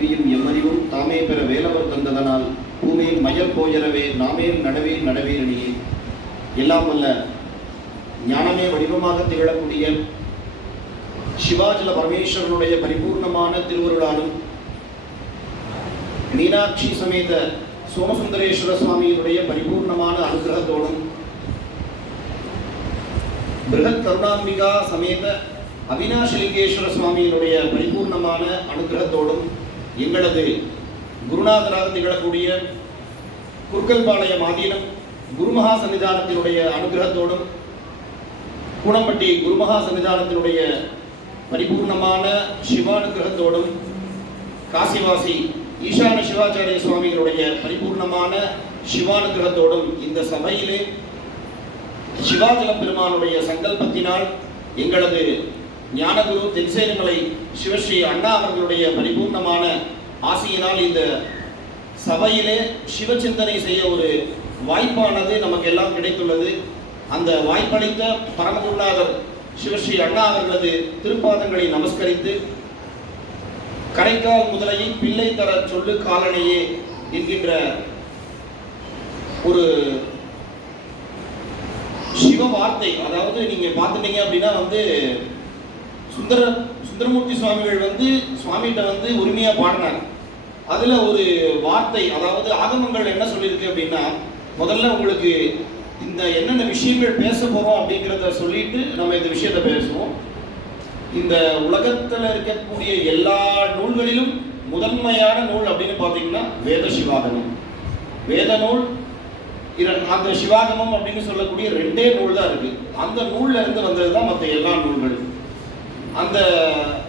கல்வியும் எம்மறிவும் தாமே பெற வேலவர் தந்ததனால் பூமியில் மயல் போயரவே நாமேல் நடவே நடவே அணியே. எல்லாம் வல்ல ஞானமே வடிவமாக திகழக்கூடிய சிவாஜல பரமேஸ்வரனுடைய பரிபூர்ணமான திருவருளாலும் மீனாட்சி சமேத சோமசுந்தரேஸ்வர சுவாமியினுடைய பரிபூர்ணமான அனுகிரகத்தோடும் பிருகத் கருணாம்பிகா சமேத அவினாஷலிங்கேஸ்வர சுவாமியினுடைய பரிபூர்ணமான அனுகிரகத்தோடும் எங்களது குருநாதராக திகழக்கூடிய குர்க்கல்பாளையம் ஆதீனம் குருமகா சன்னிதானத்தினுடைய அனுகிரகத்தோடும் கூடம்பட்டி குருமகா சன்னிதானத்தினுடைய பரிபூர்ணமான சிவானுகிரகத்தோடும் காசிவாசி ஈசான சிவாச்சாரிய சுவாமிகளுடைய பரிபூர்ணமான சிவானுகிரகத்தோடும் இந்த சபையிலே சிவாஜல பெருமானுடைய சங்கல்பத்தினால் எங்களது ஞானகுரு தென்சேனமலை சிவஸ்ரீ அண்ணா அவர்களுடைய பரிபூர்ணமான ஆசையினால் இந்த சபையிலே சிவச்சிந்தனை செய்ய ஒரு வாய்ப்பானது நமக்கு எல்லாம் கிடைத்துள்ளது. அந்த வாய்ப்பளித்த பரமகுருநாதர் சிவஸ்ரீ அண்ணா அவர்களது திருப்பாதங்களை நமஸ்கரித்து கரைக்கால் முதலையை பிள்ளை தர சொல்லு காலனையே என்கின்ற ஒரு சிவ வார்த்தை, அதாவது நீங்க பார்த்துட்டீங்க அப்படின்னா சுந்தரமூர்த்தி சுவாமிகள் சுவாமிகிட்ட உரிமையா பாடினார். அதுல ஒரு வார்த்தை, அதாவது ஆகமங்கள் என்ன சொல்லியிருக்கு அப்படின்னா, முதல்ல உங்களுக்கு இந்த என்னென்ன விஷயங்கள் பேச போறோம் அப்படிங்கிறத சொல்லிட்டு நம்ம இந்த விஷயத்தை பேசுவோம். இந்த உலகத்தில் இருக்கக்கூடிய எல்லா நூல்களிலும் முதன்மையான நூல் அப்படின்னு பார்த்தீங்கன்னா வேத சிவாகமம். வேத நூல் அந்த சிவாகமம் அப்படின்னு சொல்லக்கூடிய ரெண்டே நூல் தான் இருக்கு. அந்த நூல்ல இருந்து வந்தது தான் மற்ற எல்லா நூல்களும். அந்த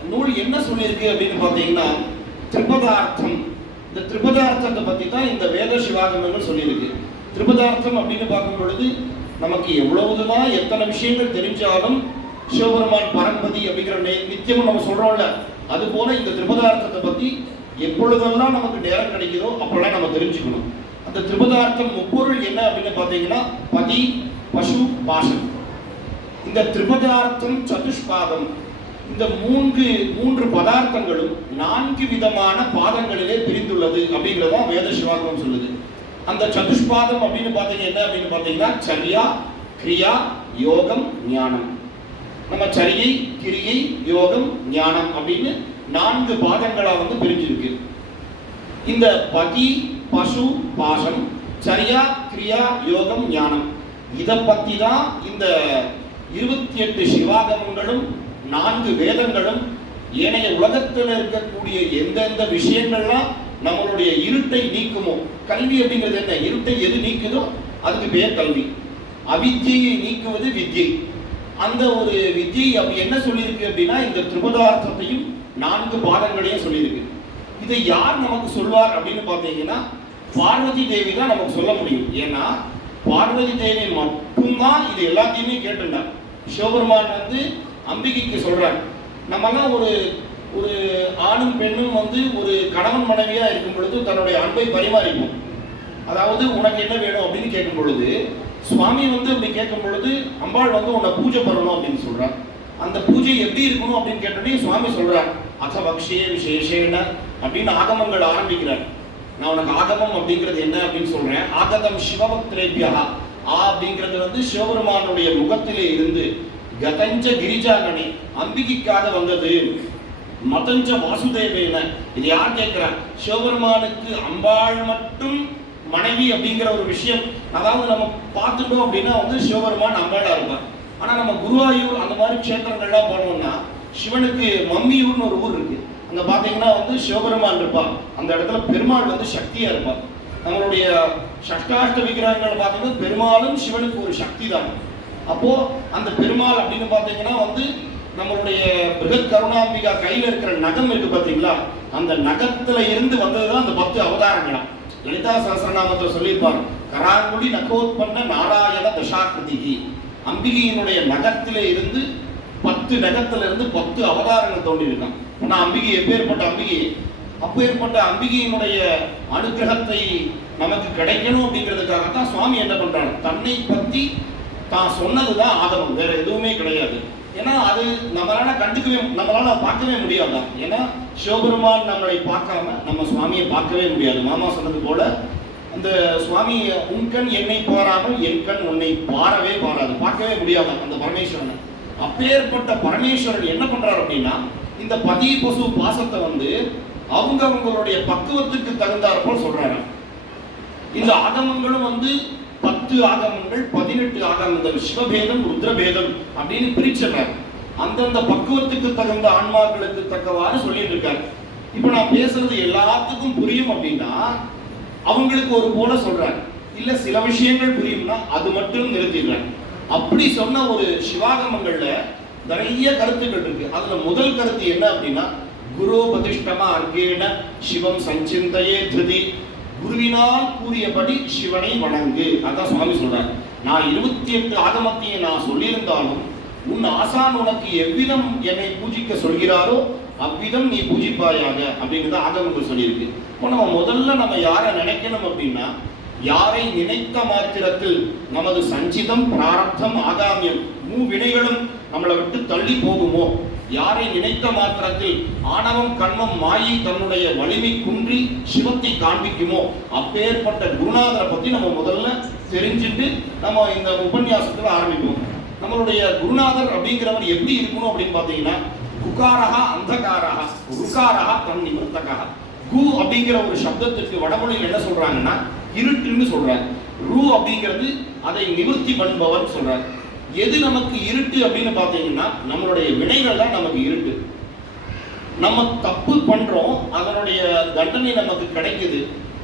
நூல் என்ன சொல்லியிருக்கு அப்படின்னு பார்த்தீங்கன்னா திரிபதார்த்தம். இந்த திரிபதார்த்தத்தை பற்றி தான் இந்த வேத சிவாகமங்கள் சொல்லியிருக்கு. திரிபதார்த்தம் அப்படின்னு பார்க்கும் பொழுது நமக்கு எவ்வளவுதுமா எத்தனை விஷயங்கள் தெரிஞ்சாலும் சிவபெருமான் பரம்பதி அப்படிங்கிற நித்தியமும் நம்ம சொல்றோம்ல, அது போல இந்த திரிபதார்த்தத்தை பற்றி எப்பொழுதெல்லாம் நமக்கு நேரம் கிடைக்குதோ அப்பெல்லாம் நம்ம தெரிஞ்சுக்கணும். அந்த திரிபதார்த்தம் முப்பொருள் என்ன அப்படின்னு பார்த்தீங்கன்னா பதி பசு பாசம். இந்த திரிபதார்த்தம் சதுஷ்பாதம். இந்த மூன்று பதார்த்தங்களும் 4 விதமான பாதங்களிலே பிரிந்துள்ளது அப்படிங்கிறதா வேத சிவாகமம் சொல்லுது. அந்த சதுஷ்பாதம் அப்படின்னு பார்த்தீங்க என்ன அப்படின்னு பார்த்தீங்கன்னா சரியா, கிரியா, யோகம், ஞானம். நம்ம சரியை, கிரியை, யோகம், ஞானம் அப்படின்னு 4 பாதங்களா பிரிஞ்சிருக்கு. இந்த பதி பசு பாசம், சரியா, கிரியா, யோகம், ஞானம், இதை பத்தி தான் இந்த 28 சிவாகமங்களும் 4 வேதங்களும் ஏனைய உலகத்தில் இருக்கக்கூடிய எந்தெந்த விஷயங்கள்லாம் நம்மளுடைய இருட்டை நீக்குமோ. கல்வி அப்படிங்கிறது என்ன? இருட்டை எது நீக்குதோ அதுக்கு பேர் கல்வி. அவித்யை நீக்குவது வித்யை. அந்த ஒரு வித்யை அப்படி என்ன சொல்லியிருக்கு அப்படின்னா இந்த திரிபதார்த்தத்தையும் 4 பாதங்களையும் சொல்லியிருக்கு. இதை யார் நமக்கு சொல்வார் அப்படின்னு பார்த்தீங்கன்னா பார்வதி தேவி தான் நமக்கு சொல்ல முடியும். ஏன்னா பார்வதி தேவி மட்டும்தான் இது எல்லாத்தையுமே கேட்டுட்டார். சிவபெருமான் அம்பிகைக்கு சொல்றார், நம்மலாம் ஒரு ஆணும் பெண்ணும் ஒரு கணவன் மனைவியா இருக்கும் பொழுது தன்னுடைய அன்பை பரிமாறிப்போம். அதாவது உனக்கு என்ன வேணும் அப்படின்னு கேட்கும் பொழுது சுவாமி அப்படி கேட்கும் பொழுது அம்பாள் உன்னை பூஜை பண்ணணும் அப்படின்னு சொல்றார். அந்த பூஜை எப்படி இருக்கணும் அப்படின்னு கேட்டோடனே சுவாமி சொல்றார் அசபக்ஷே விசேஷேன அப்படின்னு ஆகமங்கள் ஆரம்பிக்கிறார். நான் உனக்கு ஆகமம் அப்படிங்கிறது என்ன அப்படின்னு சொல்றேன். ஆகதம் சிவபக்திரேபியா. அப்படிங்கிறது சிவபெருமானுடைய முகத்திலே இருந்து கதஞ்ச கிரிஜாகணி அம்பிகைக்காக வந்தது. மதஞ்ச வாசுதேவேன. இது யார் கேட்கிறார்? சிவபெருமானுக்கு அம்பாள் மட்டும் மனைவி அப்படிங்கிற ஒரு விஷயம். அதாவது நம்ம பார்த்துட்டோம் அப்படின்னா சிவபெருமான் அம்பாளா இருப்பார். ஆனா நம்ம குருவாயூர் அந்த மாதிரி க்ஷேத்திரங்கள்லாம் போனோம்னா சிவனுக்கு மம்மியூர்னு ஒரு ஊர் இருக்கு. அங்க பாத்தீங்கன்னா சிவபெருமான் இருப்பார். அந்த இடத்துல பெருமாள் சக்தியா இருப்பார். நம்மளுடைய சஷ்டாஷ்ட விக்கிரகங்கள் பார்த்தீங்கன்னா பெருமாளும் சிவனுக்கு ஒரு சக்தி தான். அப்போ அந்த பெருமாள் அப்படின்னு பார்த்தீங்கன்னா நம்மளுடைய பிருகத் கருணாம்பிகா கையில இருக்கிற நகம் இருக்கு பார்த்தீங்களா, அந்த நகத்துல இருந்து வந்ததுதான் அந்த 10 அவதாரங்களாம். லலிதா சஹஸ்ரநாமத்தை சொல்லியிருப்பார், கராங்குடி நகோத்பன்ன நாராயண தசாகிருதி. அம்பிகையினுடைய நகத்திலே இருந்து 10 நகத்துல இருந்து 10 அவதாரங்கள் தோன்றியிருக்கான். ஆனா அம்பிகை எப்பேற்பட்ட அம்பிகை? அப்பேற்பட்ட அம்பிகையினுடைய அனுகிரகத்தை நமக்கு கிடைக்கணும் அப்படிங்கிறதுக்காக தான் சுவாமி என்ன பண்றாங்க, தன்னை பத்தி தான் சொன்னதுதான் ஆகமம், வேற எதுவுமே கிடையாது. ஏன்னா அது நம்மளால பார்க்கவே முடியாதான். ஏன்னா சிவபெருமான் நம்மளை பார்க்காம நம்ம சுவாமியை பார்க்கவே முடியாது. மாமா சொன்னது போல அந்த சுவாமி உன்கண் என்னை பாராமல் என் கண் உன்னை பாரவே பாராது, பார்க்கவே முடியாது அந்த பரமேஸ்வரனை. அப்பேற்பட்ட பரமேஸ்வரன் என்ன பண்றாரு அப்படின்னா, இந்த பதி பசு பாசத்தை வந்து அவங்களுடைய பக்குவத்துக்கு தகுந்தாற் போல் சொல்றாரு. இந்த ஆகமங்களும் வந்து 10 ஆகமங்கள் 18 ஆகமங்கள் சிவபேதம் ருத்ரபேதம் அப்படின்னு பிரிச்சிடறாரு. அந்தந்த பக்குவத்துக்கு தகுந்த ஆன்மாக்களுக்கு தக்கவாறு சொல்லிட்டு இருக்காரு. இப்ப நான் பேசுறது எல்லாத்துக்கும் புரியும் அப்படின்னா அவங்களுக்கு ஒரு போல சொல்றாரு, இல்ல சில விஷயங்கள் புரியும்னா அது மட்டும் நிறுத்திடுறாரு. அப்படி சொன்ன ஒரு சிவாகமங்கள்ல நிறைய கருத்துக்கள் இருக்கு. அதுல முதல் கருத்து என்ன அப்படின்னா, குரு பதிஷ்டமா அர்க்கேன சிவம் சஞ்சிந்தையே திருதி, குருவினால் கூறியபடி சிவனை வணங்கு. அதான் சுவாமி சொல்றார். நான் 28 ஆகமத்தையே நான் சொல்லியிருந்தாலும் உன் ஆசான் உனக்கு எவ்விதம் என்னை பூஜிக்க சொல்கிறாரோ அவ்விதம் நீ பூஜிப்பாயாக அப்படிங்கிறத ஆகமங்கள் சொல்லியிருக்கு. இப்போ நம்ம யாரை நினைக்கணும் அப்படின்னா, யாரை நினைத்த மாத்திரத்தில் நமது சஞ்சிதம் பிராரப்தம் ஆகாமியம் வினைகளும் நம்மளை விட்டு தள்ளி போகுமோ, யாரை நினைத்த மாத்திரத்தில் ஆணவம் கண்மம் மாயி தன்னுடைய வலிமை குன்றி சிவத்தை காண்பிக்குமோ அப்பேற்பட்ட குருநாதரை பத்தி நம்ம முதல்ல தெரிஞ்சுட்டு நம்ம இந்த உபன்யாசத்துல ஆரம்பிப்போம். நம்மளுடைய குருநாதர் அப்படிங்கிறவர் எப்படி இருக்கணும் அப்படின்னு பார்த்தீங்கன்னா, குகாரகா அந்தகாரகா ருகாரகா தன் நிமிர்த்தகா. கு அப்படிங்கிற ஒரு சப்தத்துக்கு வடமொழியில் என்ன சொல்றாங்கன்னா இருட்டுன்னு சொல்றாங்க. ரு அப்படிங்கிறது அதை நிவர்த்தி பண்ணுபவர் சொல்றாங்க. எது நமக்கு இருட்டு அப்படின்னு பார்த்தீங்கன்னா, நம்மளுடைய வினைகள் தான் நமக்கு இருட்டு. நம்ம தப்பு பண்றோம், அதனுடைய தண்டனை நமக்கு கிடைக்குது.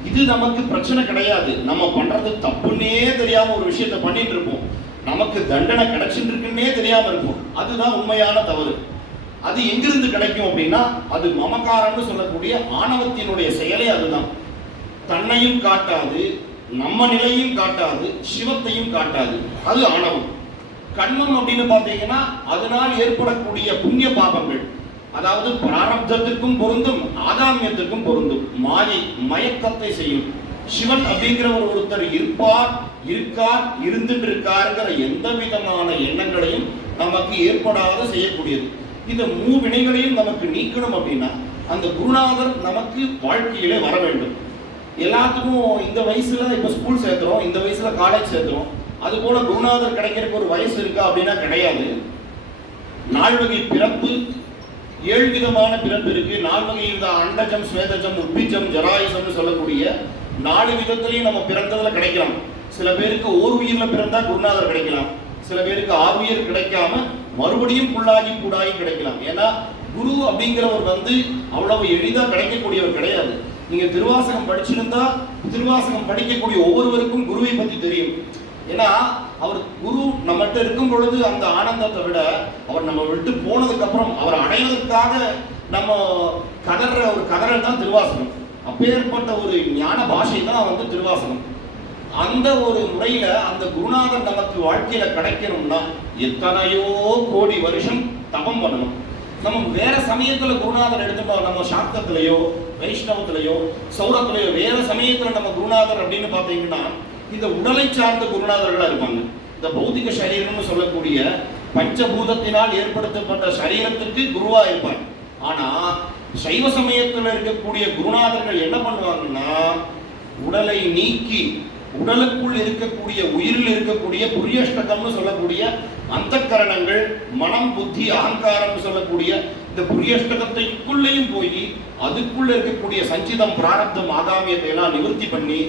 இது நமக்கு பிரச்சனை கிடையாது. நம்ம பண்றது தப்புன்னே தெரியாம ஒரு விஷயத்தை பண்ணிட்டு இருப்போம், நமக்கு தண்டனை கிடைச்சிட்டு இருக்குன்னே தெரியாம இருக்கும். அதுதான் உண்மையான தவறு. அது எங்கிருந்து கிடைக்கும் அப்படின்னா, அது மமகாரம்னு சொல்லக்கூடிய ஆணவத்தினுடைய செயலே அதுதான். தன்னையும் காட்டாது, நம்ம நிலையும் காட்டாது, சிவத்தையும் காட்டாது. அது ஆணவம். கண்மம் அப்படின்னு பார்த்தீங்கன்னா அதனால் ஏற்படக்கூடிய புண்ணிய பாபங்கள், அதாவது பிராரப்தத்திற்கும் பொருந்தும் ஆகாமியத்திற்கும் பொருந்தும். மாயை மயக்கத்தை செய்யும். சிவன் அப்படிங்கிற ஒருத்தர் இருப்பார், இருக்கார், இருந்துட்டு இருக்காருங்கிற எந்த விதமான எண்ணங்களையும் நமக்கு ஏற்படாத செய்யக்கூடியது. இந்த வினைகளையும் நமக்கு நீக்கணும் அப்படின்னா அந்த குருநாதர் நமக்கு வாழ்க்கையிலே வர வேண்டும். எல்லாத்துக்கும் இந்த வயசுல இப்ப ஸ்கூல் சேர்த்துறோம், இந்த வயசுல காலேஜ் சேர்த்துறோம். அது போல குருநாதர் கிடைக்கிறதுக்கு ஒரு வயசு இருக்கா அப்படின்னா கிடையாது. 4 வகை பிறப்பு, 7 விதமான பிறப்பு இருக்கு. 4 வகை அண்டஜம் ஸ்வேதஜம் உட்பிஜம் ஜராயுசம்னு சொல்லக்கூடிய 4 விதத்திலையும் நம்ம பிறந்ததுல கிடைக்கலாம். சில பேருக்கு ஓர் உயிர்ல பிறந்தா குருநாதர் கிடைக்கலாம், சில பேருக்கு 6 உயிர் கிடைக்காம மறுபடியும் புல்லாகி கூடாகி கிடைக்கலாம். ஏன்னா குரு அப்படிங்கிறவர் வந்து அவ்வளவு எளிதா கிடைக்கக்கூடியவர் கிடையாது. நீங்க திருவாசகம் படிச்சிருந்தா திருவாசகம் படிக்கக்கூடிய ஒவ்வொருவருக்கும் குருவை பத்தி தெரியும். ஏன்னா அவர் குரு நம்மகிட்ட இருக்கும் பொழுது அந்த ஆனந்தத்தை விட அவர் நம்ம விட்டு போனதுக்கு அப்புறம் அவர் அடைவதற்காக நம்ம கதற ஒரு கதறல் தான் திருவாசகம். அப்பேற்பட்ட ஒரு ஞான பாஷை தான் வந்து திருவாசகம். அந்த ஒரு முறையில அந்த குருநாதர் நமக்கு வாழ்க்கையில கிடைக்கணும்னா எத்தனையோ கோடி வருஷம் தபம் பண்ணணும். நம்ம வேற சமயத்துல குருநாதர் எடுத்துட்டோம், நம்ம சாக்தத்திலேயோ வைஷ்ணவத்திலேயோ சௌரத்திலேயோ வேற சமயத்துல நம்ம குருநாதர் அப்படின்னு பார்த்தீங்கன்னா இந்த உடலை சார்ந்த குருநாதர்களா இருப்பாங்க. இந்த பௌதிக சரீரம்னு சொல்லக்கூடிய பஞ்சபூதத்தினால் ஏற்படுத்தப்பட்ட சரீரத்துக்கு குருவா இருப்பார். ஆனா சைவ சமயத்தில் இருக்கக்கூடிய குருநாதர்கள் என்ன பண்ணுவாங்கன்னா, உடலை நீக்கி உடலுக்குள் இருக்கக்கூடிய உயிரில் இருக்கக்கூடிய புரியஷ்டகம்னு சொல்லக்கூடிய அந்த கரணங்கள் மனம் புத்தி அகங்காரம் சொல்லக்கூடிய இந்த புரியஷ்டகத்தைக்குள்ளேயும் போய் அதுக்குள்ள இருக்கக்கூடிய சஞ்சிதம் பிராரப்தம் ஆகாமியத்தை எல்லாம் நிவர்த்தி பண்ணி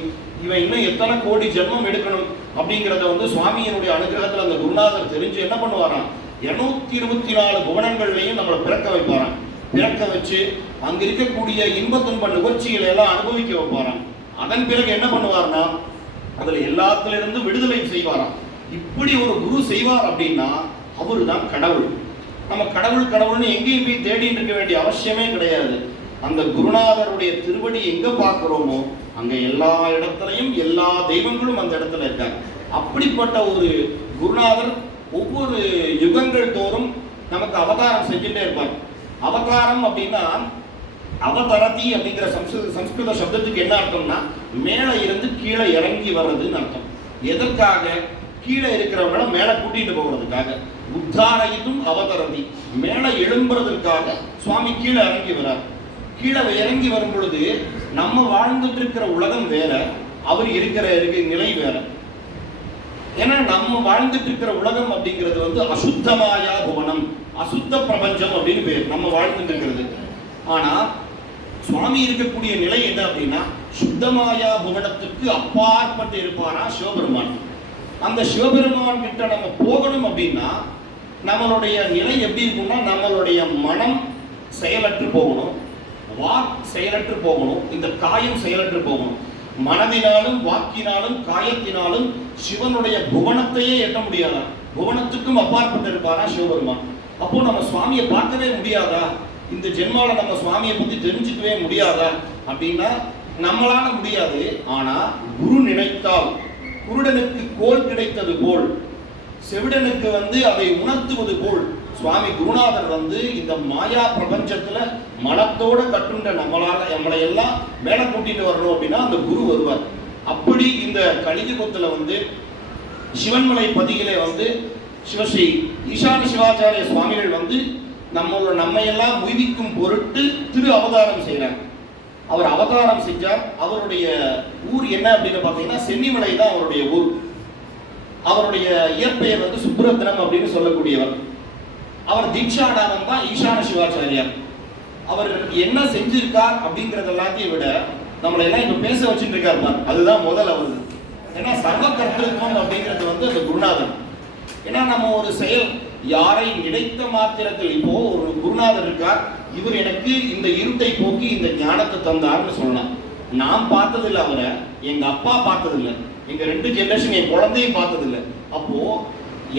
இவன் இன்னும் எத்தனை கோடி ஜென்மம் எடுக்கணும் அப்படிங்கிறத வந்து சுவாமியினுடைய அனுகிரகத்தில் அந்த குருநாதர் தெரிஞ்சு என்ன பண்ணுவாராம், 224 புவனங்கள்லையும் நம்மளை பிறக்க வைப்பாராம். பிறக்க வச்சு அங்க இருக்கக்கூடிய இன்ப துன்ப நிகழ்ச்சிகளை எல்லாம் அனுபவிக்க வைப்பாராம். அதன் பிறகு என்ன பண்ணுவார்னா அதுல எல்லாத்திலிருந்து விடுதலை செய்வாராம். இப்படி ஒரு குரு செய்வார் அப்படின்னா அவரு தான் கடவுள். நம்ம கடவுள் கடவுள்னு எங்கேயும் போய் தேடிட்டு இருக்க வேண்டிய அவசியமே கிடையாது. அந்த குருநாதருடைய திருவடி எங்க பார்க்கிறோமோ அங்க எல்லா இடத்துலையும் எல்லா தெய்வங்களும் அந்த இடத்துல இருக்காங்க. அப்படிப்பட்ட ஒரு குருநாதர் ஒவ்வொரு யுகங்கள் தோறும் நமக்கு அவதாரம் செஞ்சுட்டே இருப்பார். அவதாரம் அப்படின்னா அவதரதி அப்படிங்கிற சம்ஸ்கிருத சப்தத்துக்கு என்ன அர்த்தம்னா மேலே இருந்து கீழே இறங்கி வர்றதுன்னு அர்த்தம். எதற்காக? கீழே இருக்கிறவங்கள மேலே கூட்டிட்டு போகிறதுக்காக. உத்தாரயித்தும் அவதரதி, மேலே எழும்புறதுக்காக சுவாமி கீழே இறங்கி வரார். கீழே இறங்கி வரும் பொழுது நம்ம வாழ்ந்துட்டு இருக்கிற உலகம் வேற, அவர் இருக்கிற நிலை வேற. ஏன்னா நம்ம வாழ்ந்துட்டு இருக்கிற உலகம் அப்படிங்கிறது வந்து அசுத்தமாயா புவனம், அசுத்த பிரபஞ்சம் அப்படின்னு பேர் நம்ம வாழ்ந்துட்டு இருக்கிறது. ஆனா சுவாமி இருக்கக்கூடிய நிலை என்ன அப்படின்னா சுத்தமாயா புவனத்துக்கு அப்பாற்பட்டு இருப்பாரா சிவபெருமான். அந்த சிவபெருமான் கிட்ட நம்ம போகணும் அப்படின்னா நம்மளுடைய நிலை எப்படி இருக்கும்னா நம்மளுடைய மனம் செயலற்று போகணும், வாக் செயலற்று போகணும், இந்த காயம் செயலற்று போகணும். மனதினாலும் வாக்கினாலும் காயத்தினாலும் சிவனுடைய புவனத்தையே எட்ட முடியாதா? புவனத்துக்கும் அப்பாற்பட்டு இருப்பாரா சிவபெருமான். அப்போ நம்ம சுவாமியை பார்க்கவே முடியாதா? இந்த ஜென்மால நம்ம சுவாமியை பத்தி தெரிஞ்சுக்கவே முடியாதா அப்படின்னா நம்மளால முடியாது. ஆனா குரு நினைத்தால் குருடனுக்கு கோல் கிடைத்தது போல், செவிடனுக்கு வந்து அதை உணர்த்துவது போல் சுவாமி குருநாதர் வந்து இந்த மாயா பிரபஞ்சத்துல மனத்தோட கட்டுண்ட நம்மளை எல்லாம் மேல கூட்டிட்டு வரணும் அப்படின்னா அந்த குரு வருவார். அப்படி இந்த கலியுகத்துல வந்து சிவன்மலை பதியிலே வந்து சிவஸ்ரீ ஈசான சிவாச்சாரிய சுவாமிகள் வந்து நம்மையெல்லாம் உய்விக்கும் பொருட்டு திரு அவதாரம் செய்கிறார். அவர் அவதாரம் செஞ்சார். அவருடைய ஊர் என்ன அப்படின்னு பார்த்தீங்கன்னா சென்னிமலை தான் அவருடைய ஊர். அவருடைய இயற்பெயர் வந்து சுப்ரத்னம் அப்படின்னு சொல்லக்கூடியவர். அவர் தீட்சாடானம் தான் ஈசான சிவாச்சாரியார். அவர் என்ன செஞ்சிருக்கார் அப்படிங்கறது எல்லாத்தையும் விட நம்மளை எல்லாம் இப்ப பேச வச்சுட்டு இருக்காரு, அதுதான் முதல் அவரு. ஏன்னா சர்வ கர்த்தத்துவம் அப்படிங்கிறது வந்து அந்த குருநாதன். ஏன்னா நம்ம ஒரு செயல் யாரை நினைத்த மாத்திரத்தில், இப்போ ஒரு குருநாதர் இருக்கார், இவர் எனக்கு இந்த இருட்டை போக்கி இந்த ஞானத்தை தந்தார்னு சொல்லலாம். நான் பார்த்ததில்லை அவரை, எங்க அப்பா பார்த்ததில்லை, எங்க 2 ஜெனரேஷன் என் குழந்தையும் பார்த்ததில்லை. அப்போ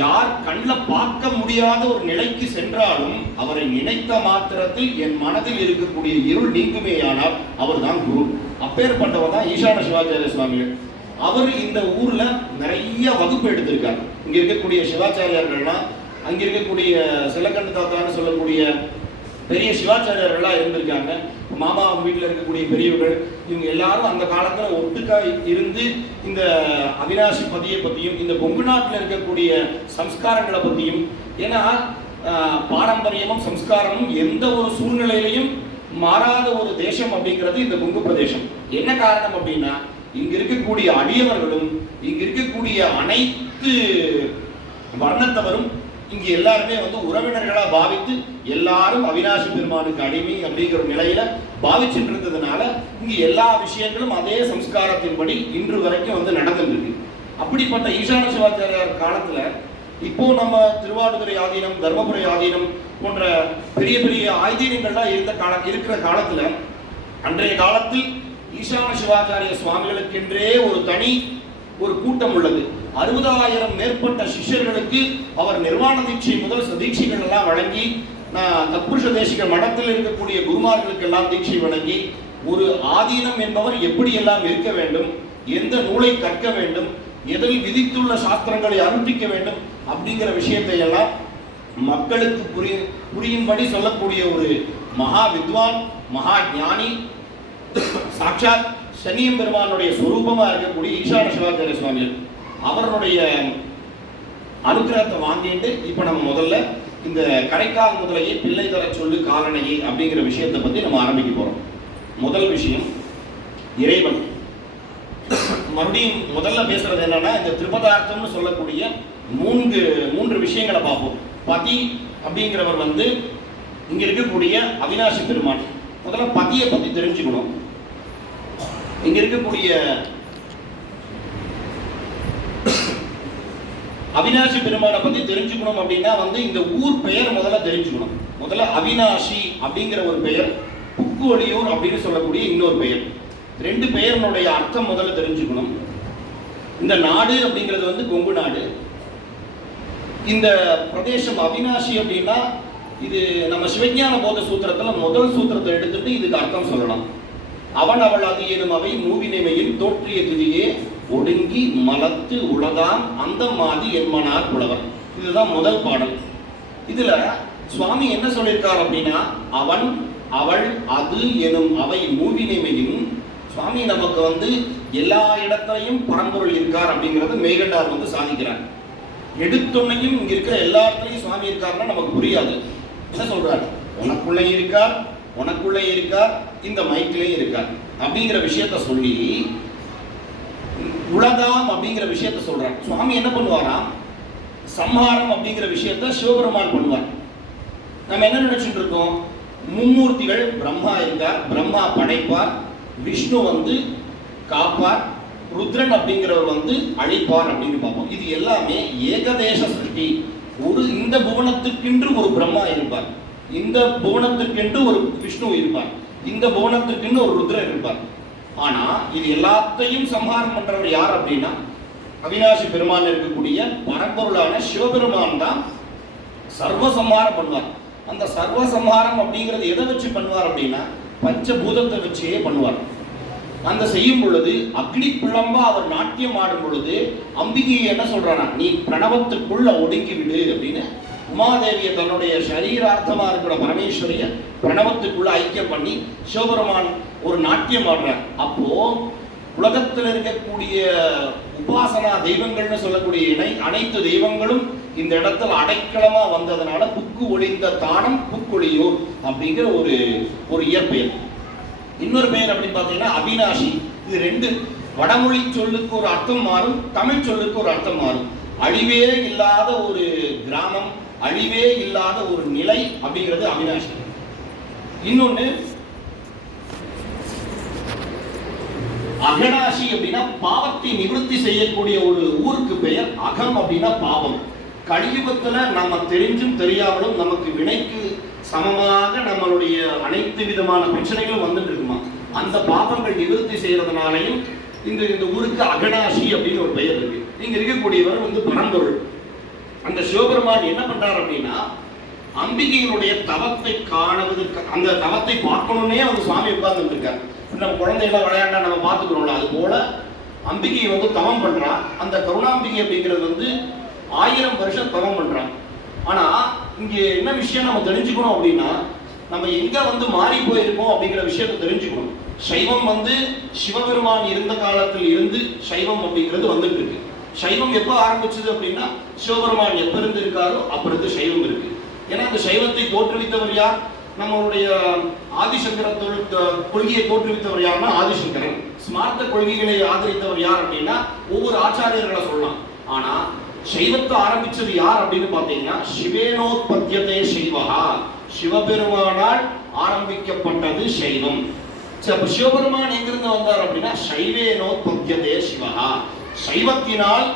யார் கண்ணில் பார்க்க முடியாத ஒரு நிலைக்கு சென்றாலும் அவரை நினைத்த மாத்திரத்தில் என் மனதில் இருக்கக்கூடிய இருள் நீங்குமேயானால் அவர் தான் குரு. அப்பேற்பட்டவர் தான் ஈசான சிவாச்சாரிய சுவாமிகள். அவர் இந்த ஊர்ல நிறைய வகுப்பு எடுத்திருக்கார். இங்க இருக்கக்கூடிய சிவாச்சாரியார்கள்லாம், அங்க இருக்கக்கூடிய சிலக்கண்டு தாத்தான்னு சொல்லக்கூடிய பெரிய சிவாச்சாரியர்கள்லாம் இருந்திருக்காங்க. மாமா வீட்டில் இருக்கக்கூடிய பெரியவர்கள் இவங்க எல்லாரும் அந்த காலத்தில் ஒட்டுக்கா இருந்து இந்த அவினாசி பதியை பற்றியும் இந்த கொங்கு நாட்டில் இருக்கக்கூடிய சம்ஸ்காரங்களை பற்றியும், ஏன்னா பாரம்பரியமும் சம்ஸ்காரமும் எந்த ஒரு சூழ்நிலையிலையும் மாறாத ஒரு தேசம் அப்படிங்கிறது இந்த கொங்கு பிரதேசம். என்ன காரணம் அப்படின்னா இங்க இருக்கக்கூடிய அடியவர்களும் இங்க இருக்கக்கூடிய அனைத்து வர்ணத்தவரும் இங்க எல்லாருமே வந்து உறவினர்களா பாவித்து எல்லாரும் அவினாசி பெருமானுக்கு அடிமை அப்படிங்கிற நிலையில பாவிச்சுட்டு இருந்ததுனால இங்க எல்லா விஷயங்களும் அதே சம்ஸ்காரத்தின்படி இன்று வரைக்கும் வந்து நடந்துருக்கு. அப்படிப்பட்ட ஈசான சிவாச்சாரியார் காலத்துல இப்போ நம்ம திருவாடுதுறை ஆதீனம், தர்மபுரி ஆதீனம் போன்ற பெரிய பெரிய ஆதீனங்கள்லாம் இருக்கிற காலத்துல அன்றைய காலத்தில் ஈசான சிவாச்சாரிய சுவாமிகளுக்கென்றே ஒரு தனி ஒரு கூட்டம் உள்ளது. 60,000 மேற்பட்ட சிஷ்யர்களுக்கு அவர் நிர்வாண தீட்சை முதல் தீட்சைகள் எல்லாம் வழங்கி, தத்புருஷ தேசிக மடத்தில் இருக்கக்கூடிய குருமார்களுக்கு எல்லாம் தீட்சை வழங்கி, ஒரு ஆதீனம் என்பவர் எப்படி எல்லாம் இருக்க வேண்டும், எந்த நூலை கற்க வேண்டும், எதில் விதித்துள்ள சாஸ்திரங்களை அனுஷ்டிக்க வேண்டும் அப்படிங்கிற விஷயத்தை எல்லாம் மக்களுக்கு புரியும்படி சொல்லக்கூடிய ஒரு மகா வித்வான், மகா ஞானி, சாட்சாத் சன்னியம் பெருமானுடைய சொரூபமா இருக்கக்கூடிய ஈசான சிவாச்சாரிய சுவாமிகள் அவருடைய அனுகிரகத்தை வாங்கிட்டு இப்ப நம்ம முதல்ல இந்த கரைக்கால் முதலையை பிள்ளை தர சொல்லு காலனையை அப்படிங்கிற விஷயத்தை பத்தி நம்ம ஆரம்பிக்க போறோம். முதல் விஷயம் இறைவன். மறுபடியும் முதல்ல பேசுறது என்னன்னா இந்த திரிபதார்த்தம்னு சொல்லக்கூடிய மூன்று விஷயங்களை பார்ப்போம். பதி அப்படிங்கிறவர் வந்து இங்க இருக்கக்கூடிய அவினாசி பெருமான். முதல்ல பதியை பத்தி தெரிஞ்சுக்கணும். இங்க இருக்கக்கூடிய அவினாசி பெருமானை பத்தி தெரிஞ்சுக்கணும் அப்படின்னா வந்து இந்த ஊர் பெயர் முதல்ல தெரிஞ்சுக்கணும். முதல்ல அவினாசி அப்படிங்கிற ஒரு பெயர், புக்குவலியூர் அப்படின்னு சொல்லக்கூடிய இன்னொரு பெயர். 2 பெயர்களுடைய அர்த்தம் முதல்ல தெரிஞ்சுக்கணும். இந்த நாடு அப்படிங்கிறது வந்து கொங்கு நாடு. இந்த பிரதேசம் அவினாசி அப்படின்னா இது நம்ம சிவஞான போத சூத்திரத்துல முதல் சூத்திரத்தை எடுத்துட்டு இதுக்கு அர்த்தம் சொல்லலாம். அவன் அவள் அது எனும் அவை மூவினைமையில் தோற்றிய திதியே ஒடுங்கி மலத்து உலகாம் அந்த மாதி என்மனார் புலவர். இதுதான் முதல் பாடல். இதுல சுவாமி என்ன சொல்லியிருக்கார் அப்படின்னா அவன் அவள் அது எனும் அவை மூவினைமையும், சுவாமி நமக்கு வந்து எல்லா இடத்திலையும் பரம்பொருள் இருக்கார் அப்படிங்கிறது மேகண்டார் வந்து சாதிக்கிறார். எடுத்தொன்னையும் இங்க இருக்கிற எல்லா இடத்துலையும் சுவாமி இருக்காருன்னா நமக்கு புரியாது. என்ன சொல்றார்? உனக்குள்ளே இருக்கார், உனக்குள்ளே இருக்கார், இந்த மைக்லயும் இருக்கார் அப்படிங்கிற விஷயத்த சொல்லி உலகாம் அப்படிங்கிற விஷயத்த சொல்றார். சுவாமி என்ன பண்ணுவாராம், சம்ஹாரம் அப்படிங்கிற விஷயத்த சிவபெருமான் பண்ணுவார். நம்ம என்ன நினைச்சுட்டு இருக்கோம், மும்மூர்த்திகள் பிரம்மா இருக்கார், பிரம்மா படைப்பார், விஷ்ணு வந்து காப்பார், ருத்ரன் அப்படிங்கிறவர் வந்து அழிப்பார் அப்படின்னு பார்ப்போம். இது எல்லாமே ஏகதேச சிருஷ்டி. இந்த புவனத்துக்கென்று ஒரு பிரம்மா இருப்பார், இந்த புவனத்திற்கென்று ஒரு விஷ்ணு இருப்பார், இந்த புவனத்திற்கென்று ஒரு ருத்ரன் இருப்பார். ஆனா இது எல்லாத்தையும் சம்ஹாரம் பண்றவர் யார் அப்படின்னா அவிநாசி பெருமான் இருக்கக்கூடிய பரம்பொருளான சிவபெருமான் தான் சர்வசம்ஹாரம் பண்ணுவார். அந்த சர்வசம்ஹாரம் அப்படிங்கிறது எதை வச்சு பண்ணுவார் அப்படின்னா பஞ்சபூதத்தை வச்சே பண்ணுவார். அந்த செய்யும் பொழுது அக்னி பிளம்பா அவர் நாட்டியம் ஆடும் பொழுது அம்பிகையை என்ன சொல்றானா, நீ பிரணவத்துக்குள்ள ஒடுங்கி விடு அப்படின்னு உமாதேவியை தன்னுடைய சரீரார்த்தமா இருக்கிற பரமேஸ்வரிய பிரணவத்துக்குள்ள ஐக்கியம் பண்ணி சிவபெருமான் ஒரு நாட்டியம் ஆடுறார். அப்போ உலகத்தில் இருக்கக்கூடிய உபாசனா தெய்வங்கள்னு சொல்லக்கூடிய அனைத்து தெய்வங்களும் இந்த இடத்துல அடைக்கலமா வந்ததுனால புக்கு ஒளிந்த தானம் புக்கொழியூர் அப்படிங்கிற ஒரு இயற்பெயர். இன்னொரு பெயர் அப்படின்னு பார்த்தீங்கன்னா அவிநாசி. இது ரெண்டு வடமொழி சொல்லுக்கு ஒரு அர்த்தம் மாறும், தமிழ் சொல்லுக்கு ஒரு அர்த்தம் மாறும். அழிவே இல்லாத ஒரு கிராமம், அழிவே இல்லாத ஒரு நிலை அப்படிங்கிறது அவிநாசி. இன்னொன்னு அகநாசி அப்படின்னா பாவத்தை நிவர்த்தி செய்யக்கூடிய ஒரு ஊருக்கு பெயர். அகம் அப்படின்னா பாவம். கலியுகத்துல நம்ம தெரிஞ்சும் தெரியாமலும் நமக்கு வினைக்கு சமமாக நம்மளுடைய அனைத்து விதமான பிரச்சனைகளும் வந்துட்டு இருக்குமா, அந்த பாவங்கள் நிவர்த்தி செய்யறதுனாலையும் இந்த ஊருக்கு அகநாசி அப்படின்னு ஒரு பெயர் இருக்கு. இங்க இருக்கக்கூடியவர் வந்து பரம்பொருள். அந்த சிவபெருமான் என்ன பண்றார் அப்படின்னா அம்பிகையினுடைய தவத்தை காணுவதற்கு, அந்த தவத்தை பார்க்கணும்னே வந்து சுவாமி உட்கார்ந்து இருக்கார். நம்ம குழந்தைகளை விளையாண்டா நம்ம பார்த்துக்கிறோம்ல, அது போல அம்பிகை வந்து தவம் பண்றான். அந்த கருணாம்பிகை அப்படிங்கிறது வந்து 1000 வருஷம் தவம் பண்றான். ஆனா இங்க என்ன விஷயம் நம்ம தெரிஞ்சுக்கணும் அப்படின்னா நம்ம எங்க வந்து மாறி போயிருக்கோம் அப்படிங்கிற விஷயத்தை தெரிஞ்சுக்கணும். சைவம் வந்து சிவபெருமான் இருந்த காலத்தில் இருந்து சைவம் அப்படிங்கிறது வந்துட்டு இருக்கு. சைவம் எப்ப ஆரம்பிச்சது அப்படின்னா சிவபெருமான் எப்ப இருந்து இருக்காரோ அப்ப இருந்து சைவம் இருக்கு. ஏன்னா அந்த சைவத்தை தோற்றுவித்தவர் யார், நம்மளுடைய ஆதிசங்கர கொள்கையை தோற்றுவித்தவர் யாருன்னா ஆதிசங்கரன். ஸ்மார்த்த கொள்கைகளை ஆதரித்தவர் யார் அப்படின்னா ஒவ்வொரு ஆச்சாரியர்களை சொல்லலாம். ஆனா சைவத்தை ஆரம்பிச்சது யார் அப்படின்னு பாத்தீங்கன்னா சிவேனோத்பத்தியதே சைவஹா, சிவபெருமானால் ஆரம்பிக்கப்பட்டது சைவம். அப்ப சிவபெருமான் எங்கிருந்து வந்தார் அப்படின்னா சைவேனோத்பத்தியதே சிவஹா, சைவத்தினால்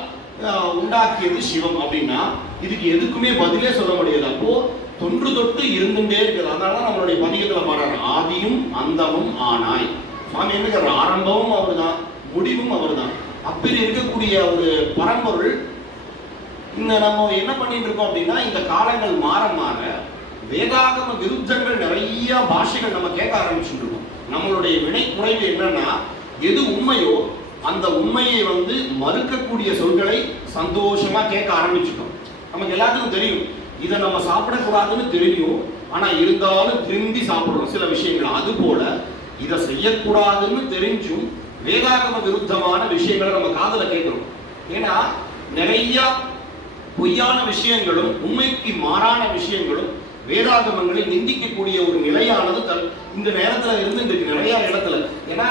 உண்டாக்கியது சிவம் அப்படின்னா இதுக்கு எதுக்குமே பதிலே சொல்ல முடியாது. அப்போ தொன்று தொட்டு இருந்துட்டே இருக்குது. அதனால நம்மளுடைய பதிகத்துல பாடுறாரு ஆதியும் அந்தமும் ஆனாய். சுவாமி என்ன ஆரம்பமும் அவர் தான், முடிவும் அவர் தான். அப்படி இருக்கக்கூடிய ஒரு பரம்பொருள் இந்த நம்ம என்ன பண்ணிட்டு இருக்கோம் அப்படின்னா இந்த காலங்கள் மாற மாற வேதாகம விருத்தங்கள் நிறைய பாஷைகள் நம்ம கேட்க ஆரம்பிச்சுட்டு இருக்கோம். நம்மளுடைய வினை குறைவு என்னன்னா எது உண்மையோ அந்த உண்மையை வந்து மறுக்கக்கூடிய சொல்களை சந்தோஷமா கேட்க ஆரம்பிச்சுட்டோம். நமக்கு எல்லாத்துக்கும் தெரியும் இதை நம்ம சாப்பிடக்கூடாதுன்னு தெரியும், ஆனா இருந்தாலும் திரும்பி சாப்பிடுறோம் சில விஷயங்கள். அது போல இதை செய்யக்கூடாதுன்னு தெரிஞ்சும் வேதாகம விருத்தமான விஷயங்களை நம்ம காதுல கேட்கிறோம். ஏன்னா நிறைய பொய்யான விஷயங்களும் உண்மைக்கு மாறான விஷயங்களும் வேதாகமங்களை நிந்திக்கக்கூடிய ஒரு நிலையானது இந்த நேரத்துல இருந்து நிறைய இடத்துல. ஏன்னா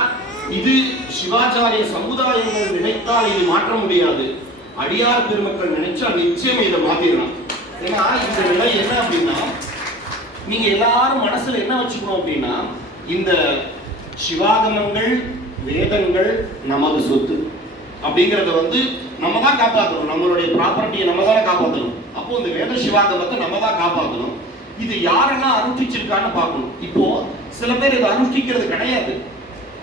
இது சிவாச்சாரிய சமுதாயங்கள் நினைத்தால் இதை மாற்ற முடியாது, அடியார் பெருமக்கள் நினைச்சா நிச்சயம் இதை மாத்திடலாம். ஏன்னா இந்த நிலை என்ன அப்படின்னா நீங்க எல்லாரும் மனசுல என்ன வச்சுக்கணும் அப்படின்னா இந்த சிவாகமங்கள் வேதங்கள் நமது சொத்து அப்படிங்கறத வந்து நம்ம தான் காப்பாற்றணும். நம்மளுடைய ப்ராப்பர்ட்டியை நம்ம தானே காப்பாற்றணும். அப்போ இந்த வேத சிவாகமத்தை நம்ம தான் காப்பாற்றணும். இது யாரெல்லாம் அனுஷ்டிச்சிருக்கான்னு பார்க்கணும். இப்போ சில பேர் இதை அனுஷ்டிக்கிறது கிடையாது,